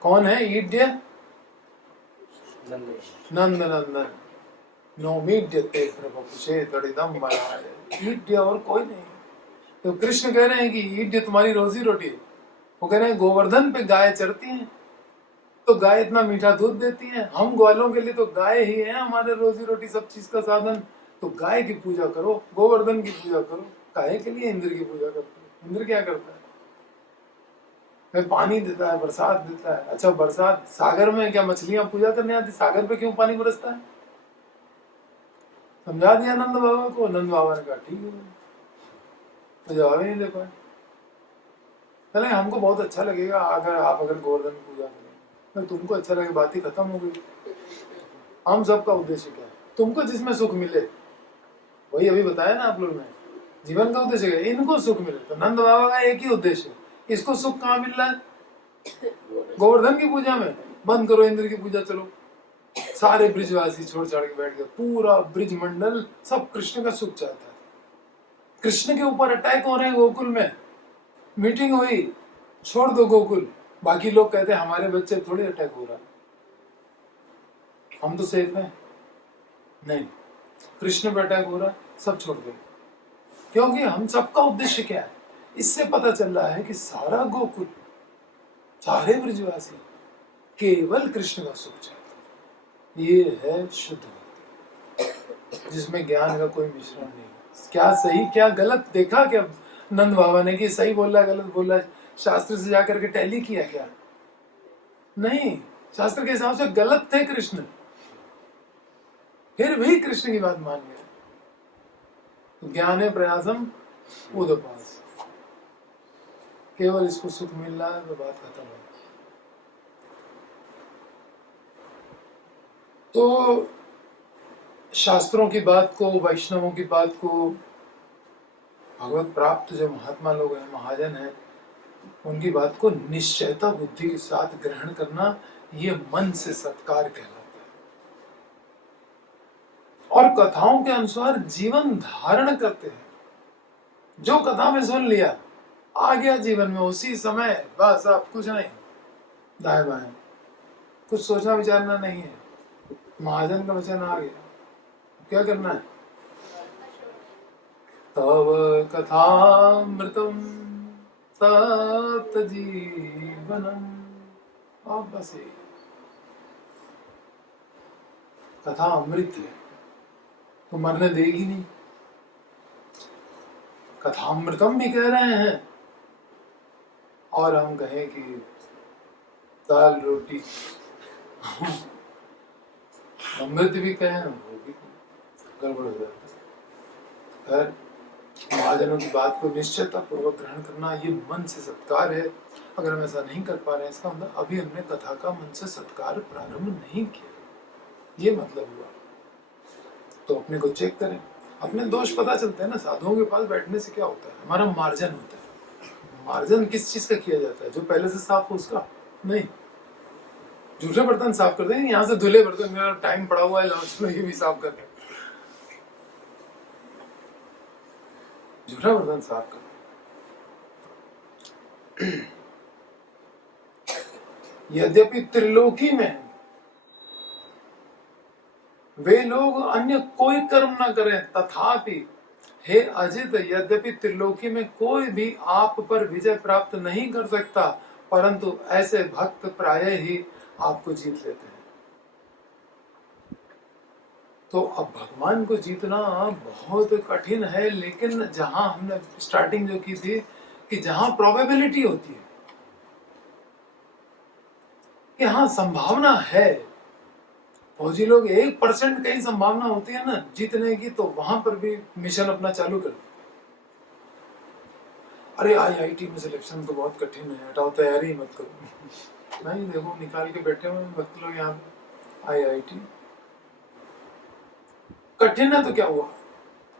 कौन है ईड्य? नंद नंदन नौमीड्यते प्रभुषे तड़िदम बनाए। ईड्य और कोई नहीं। तो कृष्ण कह रहे हैं कि ईड्य तुम्हारी रोजी रोटी है। वो कह रहे हैं गोवर्धन पे गाय चढ़ती हैं, तो गाय इतना मीठा दूध देती है, हम ग्वालों के लिए तो गाय ही है हमारे रोजी रोटी, सब चीज का साधन। तो गाय की पूजा करो, गोवर्धन की पूजा करो। गाय के लिए इंद्र की पूजा करते हैं। इंद्र क्या करता है? वह पानी देता है, बरसात देता है। अच्छा, बरसात सागर में क्या मछलियां पूजा करने आती? सागर पे क्यों पानी बरसता है? समझा दिया नंद बाबा को। नंद बाबा ने कहा ठीक है, तो जवाब ही नहीं दे पाए। चले, हमको बहुत अच्छा लगेगा अगर गोवर्धन की पूजा करें। तुमको अच्छा लगे, बात ही खत्म हो गई। हम सबका उद्देश्य क्या है? तुमको जिसमें सुख मिले, वही अभी बताया ना आप लोग ने, जीवन का उद्देश्य क्या है? इनको सुख मिले। तो नंद बाबा का एक ही उद्देश्य है, इसको सुख कहाँ मिल रहा है? गोवर्धन की पूजा में। बंद करो इंद्र की पूजा, चलो सारे ब्रिजवासी छोड़ छाड़ के बैठ गए। पूरा ब्रिज मंडल सब कृष्ण का सुख चाहता है। कृष्ण के ऊपर अटैक हो रहे हैं गोकुल में। मीटिंग हुई, छोड़ दो गोकुल। बाकी लोग कहते हैं हमारे बच्चे थोड़ी अटैक हो रहा है, हम तो सेफ हैं। नहीं, कृष्ण पे अटैक हो रहा है, सब छोड़ दो। क्योंकि हम सबका उद्देश्य क्या है? इससे पता चल रहा है कि सारा गोकुल, सारे ब्रजवासी केवल कृष्ण का सुख चाहते। ये है शुद्ध भक्ति, जिसमें ज्ञान का कोई मिश्रण नहीं। क्या सही क्या गलत देखा क्या नंद बाबा ने कि सही बोल रहा है गलत बोल रहा है? शास्त्र से जाकर के टैली किया क्या? नहीं, शास्त्र के हिसाब से गलत थे कृष्ण, फिर भी कृष्ण की बात मान गए। तो ज्ञाने प्रयासम उदपास, केवल इसको सुख मिल रहा है तो बात खत्म है। तो शास्त्रों की बात को, वैष्णवों की बात को, भगवत प्राप्त जो महात्मा लोग हैं, महाजन हैं, उनकी बात को निश्चयता बुद्धि के साथ ग्रहण करना, ये मन से सत्कार कहलाता है। और कथाओं के अनुसार जीवन धारण करते हैं। जो कथा में सुन लिया, आ गया जीवन में उसी समय, बस आप कुछ नहीं दाएं बाएं, कुछ सोचना विचारना नहीं है। महाजन का वचन आ गया, क्या करना है? तव कथामृतम तप्त जीवनम। आप बस कथा अमृत है, तो मरने देगी नहीं। कथामृतम भी कह रहे हैं, और हम कहें कि दाल रोटी अमृत भी कहें, वो भी गड़बड़ हो जाता है। महाजनों की बात को निश्चयता पूर्वक ग्रहण करना, ये मन से सत्कार है। अगर हम ऐसा नहीं कर पा रहे हैं, इसका मतलब अभी हमने कथा का मन से सत्कार प्रारंभ नहीं किया, ये मतलब हुआ। तो अपने को चेक करें, अपने दोष पता चलते हैं ना। साधुओं के पास बैठने से क्या होता है? हमारा मार्जन होता है। मार्जन किस चीज का किया जाता है? जो पहले से साफ हो उसका नहीं। झूठे बर्तन साफ कर देंगे, यहाँ से धुले बर्तन, मेरा टाइम पड़ा हुआ है, चलो ये भी साफ कर दें। झूठा बर्तन साफ कर। यद्यपि त्रिलोकी में वे लोग अन्य कोई कर्म न करें, तथापि हे अजित, यद्यपि त्रिलोकी में कोई भी आप पर विजय प्राप्त नहीं कर सकता, परंतु ऐसे भक्त प्रायः ही आपको जीत लेते हैं। तो अब भगवान को जीतना बहुत कठिन है, लेकिन जहां हमने स्टार्टिंग जो की थी कि जहां प्रोबेबिलिटी होती है कि हाँ संभावना है, फौजी लोग 1% कहीं संभावना होती है ना जीतने की, तो वहां पर भी मिशन अपना चालू कर देते। अरे IIT में सिलेक्शन तो बहुत कठिन है, हटाओ तैयारी मत करो। नहीं, देखो निकाल के बैठे हुए भक्त लोग यहाँ IIT कठिन है तो क्या हुआ,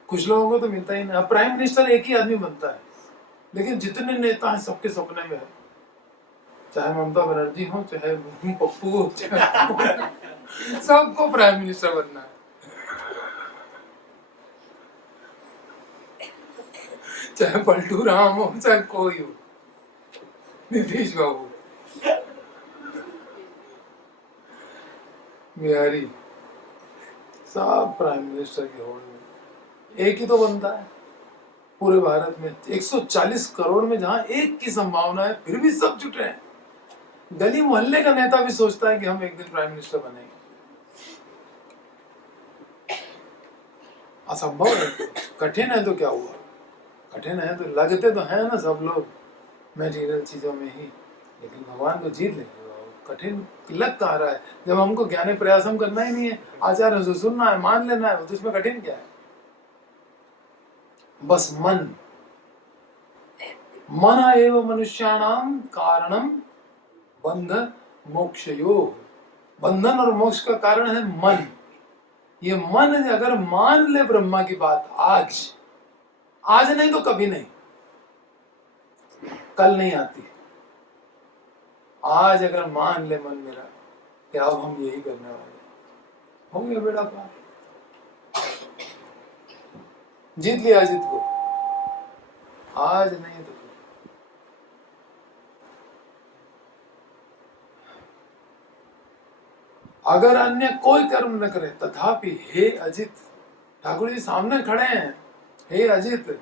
कुछ लोगों को तो मिलता ही नहीं। अब प्राइम मिनिस्टर एक ही आदमी बनता है, लेकिन जितने नेता हैं सबके सपने में है, चाहे ममता बनर्जी हो, चाहे पप्पू हो, चाहे सबको प्राइम मिनिस्टर बनना है। चाहे पलटू राम हो, चाहे कोई हो, नीतीश बाबू, बिहारी, सब प्राइम मिनिस्टर के होड़ में। एक ही तो बनता है पूरे भारत में, 140 करोड़ में जहां एक की संभावना है, फिर भी सब जुटे हैं। गली मोहल्ले का नेता भी सोचता है कि हम एक दिन प्राइम मिनिस्टर बनेंगे। असंभव है, कठिन है तो क्या हुआ, कठिन है तो लगते तो है ना सब लोग मटेरियल चीजों में ही, लेकिन भगवान को जीत लेंगे। कठिन लग कहाँ रहा है, जब हमको ज्ञाने प्रयास हम करना ही नहीं है, आचार्य से सुनना है, मान लेना है, तो इसमें कठिन क्या है। बस मन एव मनुष्याणाम कारणम बंध मोक्षयोः। बंधन और मोक्ष का कारण है मन। ये मन अगर मान ले ब्रह्मा की बात, आज नहीं तो कभी नहीं, कल नहीं आती। आज अगर मान ले मन मेरा कि अब हम यही करने वाले, हो गया बेड़ा पार, जीत लिया जीत को। आज नहीं तो अगर अन्य कोई कर्म न करे तथापि हे अजित, ठाकुर जी सामने खड़े हैं, हे अजित,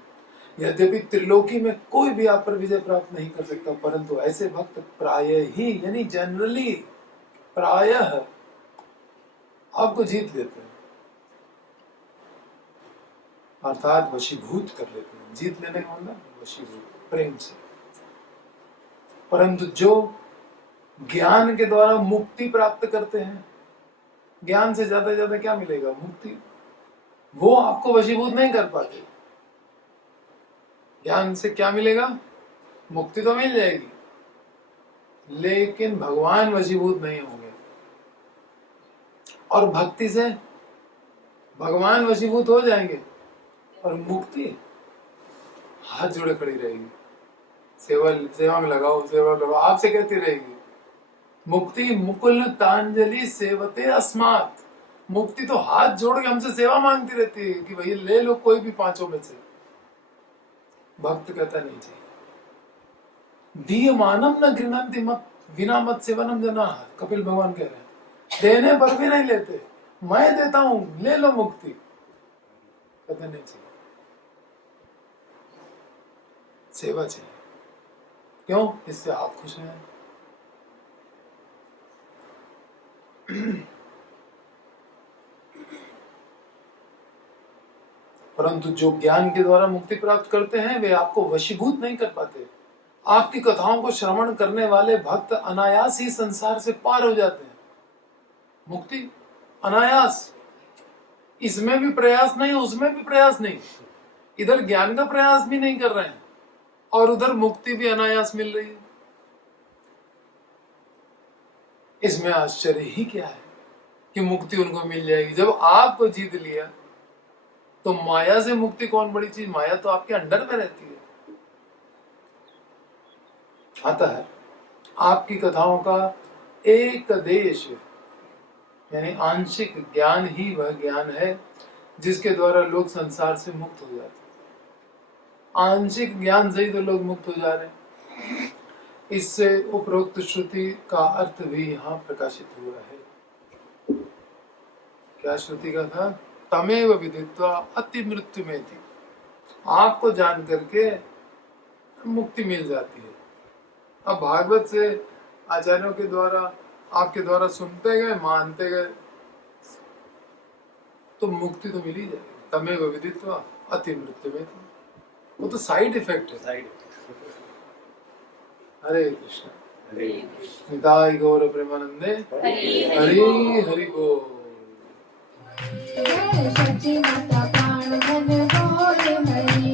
यद्यपि त्रिलोकी में कोई भी आप पर विजय प्राप्त नहीं कर सकता, परंतु ऐसे भक्त प्रायः ही, यानी जनरली, प्रायः आपको जीत लेते हैं, अर्थात वशीभूत कर लेते हैं। जीत लेने का मतलब वशीभूत, प्रेम से। परंतु जो ज्ञान के द्वारा मुक्ति प्राप्त करते हैं, ज्ञान से ज्यादा क्या मिलेगा, मुक्ति, वो आपको वशीभूत नहीं कर पाते। ज्ञान से क्या मिलेगा, मुक्ति तो मिल जाएगी, लेकिन भगवान वशीभूत नहीं होंगे। और भक्ति से भगवान वशीभूत हो जाएंगे, और मुक्ति हाथ जोड़े खड़ी रहेगी, सेवा में लगाओ, सेवा में लगाओ, आपसे कहती रहेगी। मुक्ति मुकुल तांजलि सेवते अस्मात्, मुक्ति तो हाथ जोड़ के हमसे सेवा मांगती रहती है कि भैया ले लो कोई भी पांचों में से। भक्त कहता नहीं चाहिए। दीयमानम न गृह्णन्ति मत विना मत सेवनम जना, कपिल भगवान कह रहे हैं, देने पर भी नहीं लेते, मैं देता हूं, ले लो मुक्ति, कहते नहीं चाहिए, सेवा चाहिए। क्यों, इससे आप खुश हैं। परंतु जो ज्ञान के द्वारा मुक्ति प्राप्त करते हैं, वे आपको वशीभूत नहीं कर पाते। आपकी कथाओं को श्रवण करने वाले भक्त अनायास ही संसार से पार हो जाते हैं। मुक्ति अनायास, इसमें भी प्रयास नहीं, उसमें भी प्रयास नहीं, इधर ज्ञान का प्रयास भी नहीं कर रहे हैं और उधर मुक्ति भी अनायास मिल रही है। इसमें आश्चर्य ही क्या है कि मुक्ति उनको मिल जाएगी। जब आपको जीत लिया तो माया से मुक्ति कौन बड़ी चीज, माया तो आपके अंडर में रहती है। अतः आपकी कथाओं का एक देश यानी आंशिक ज्ञान ही वह ज्ञान है जिसके द्वारा लोग संसार से मुक्त हो जाते हैं। आंशिक ज्ञान से ही तो लोग मुक्त हो जा रहे हैं। इससे उपरोक्त श्रुति का अर्थ भी यहाँ प्रकाशित हुआ है। क्या श्रुति का था, तमेव विदित्वा अति मृत्यु में थी, आपको जान करके मुक्ति मिल जाती है। अब भागवत से आचार्यों के द्वारा आपके द्वारा सुनते गए, मानते गए, तो मुक्ति तो मिल ही जाएगी। तमेव विदित्वा अति मृत्यु में, वो तो साइड इफेक्ट है। साइड हरे कृष्ण। निताय गौर प्रेमानंदे हरि हरि बोल। सच्ची माता प्राण धन गौर हरि,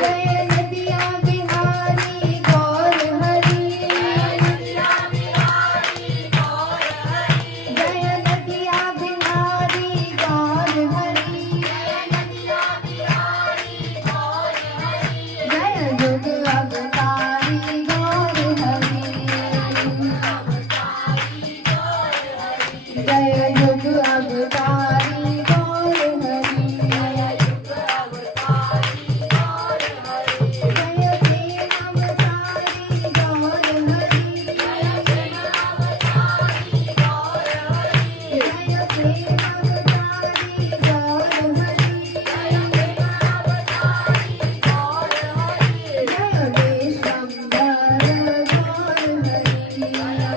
जय नदिया बिहारी गौर हरि, जय नदिया बिहारी गौर हरि, जय जुग अवतारी गौर हरि, जय जुग अवतारी गौर हरि, जय प्रेम अवतारी गौर हरि, जय प्रेम अवतारी गौर हरि, जय विश्वम्भर गौर हरि,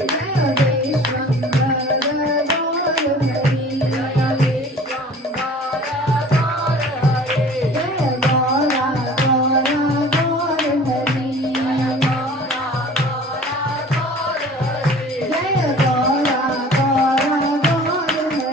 जय विश्वम्भर गौर हरि, जय गौरा गौरा गौर हरि, जय गौरा गौरा गौर हरि, गौरा गौरा गौर हरि,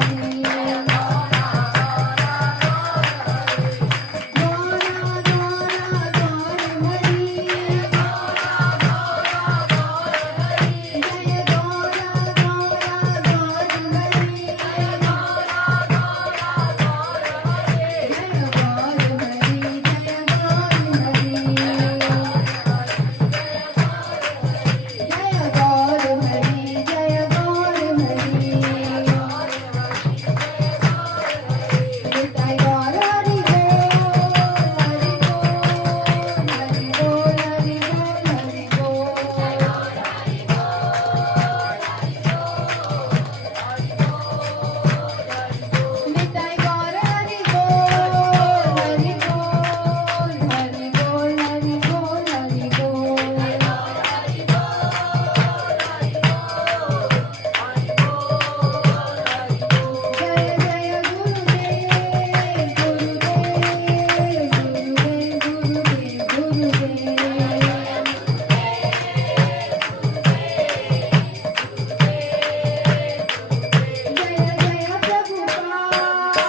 जय गौरा गौरा गौर हरि, जय गौर हरि, जय गौर हरि, जय गौर हरि, जय गौर हरि, निताय गौर हरि बोल, हरि बोल, हरि बोल, हरि बोल, निताय गौर हरि बोल, हरि बोल, हरि बोल, हरि बोल, हरि बोल, जय जय गुरुदेव गुरुदेव गुरुदेव गुरुदेव जय जय प्रभुपाद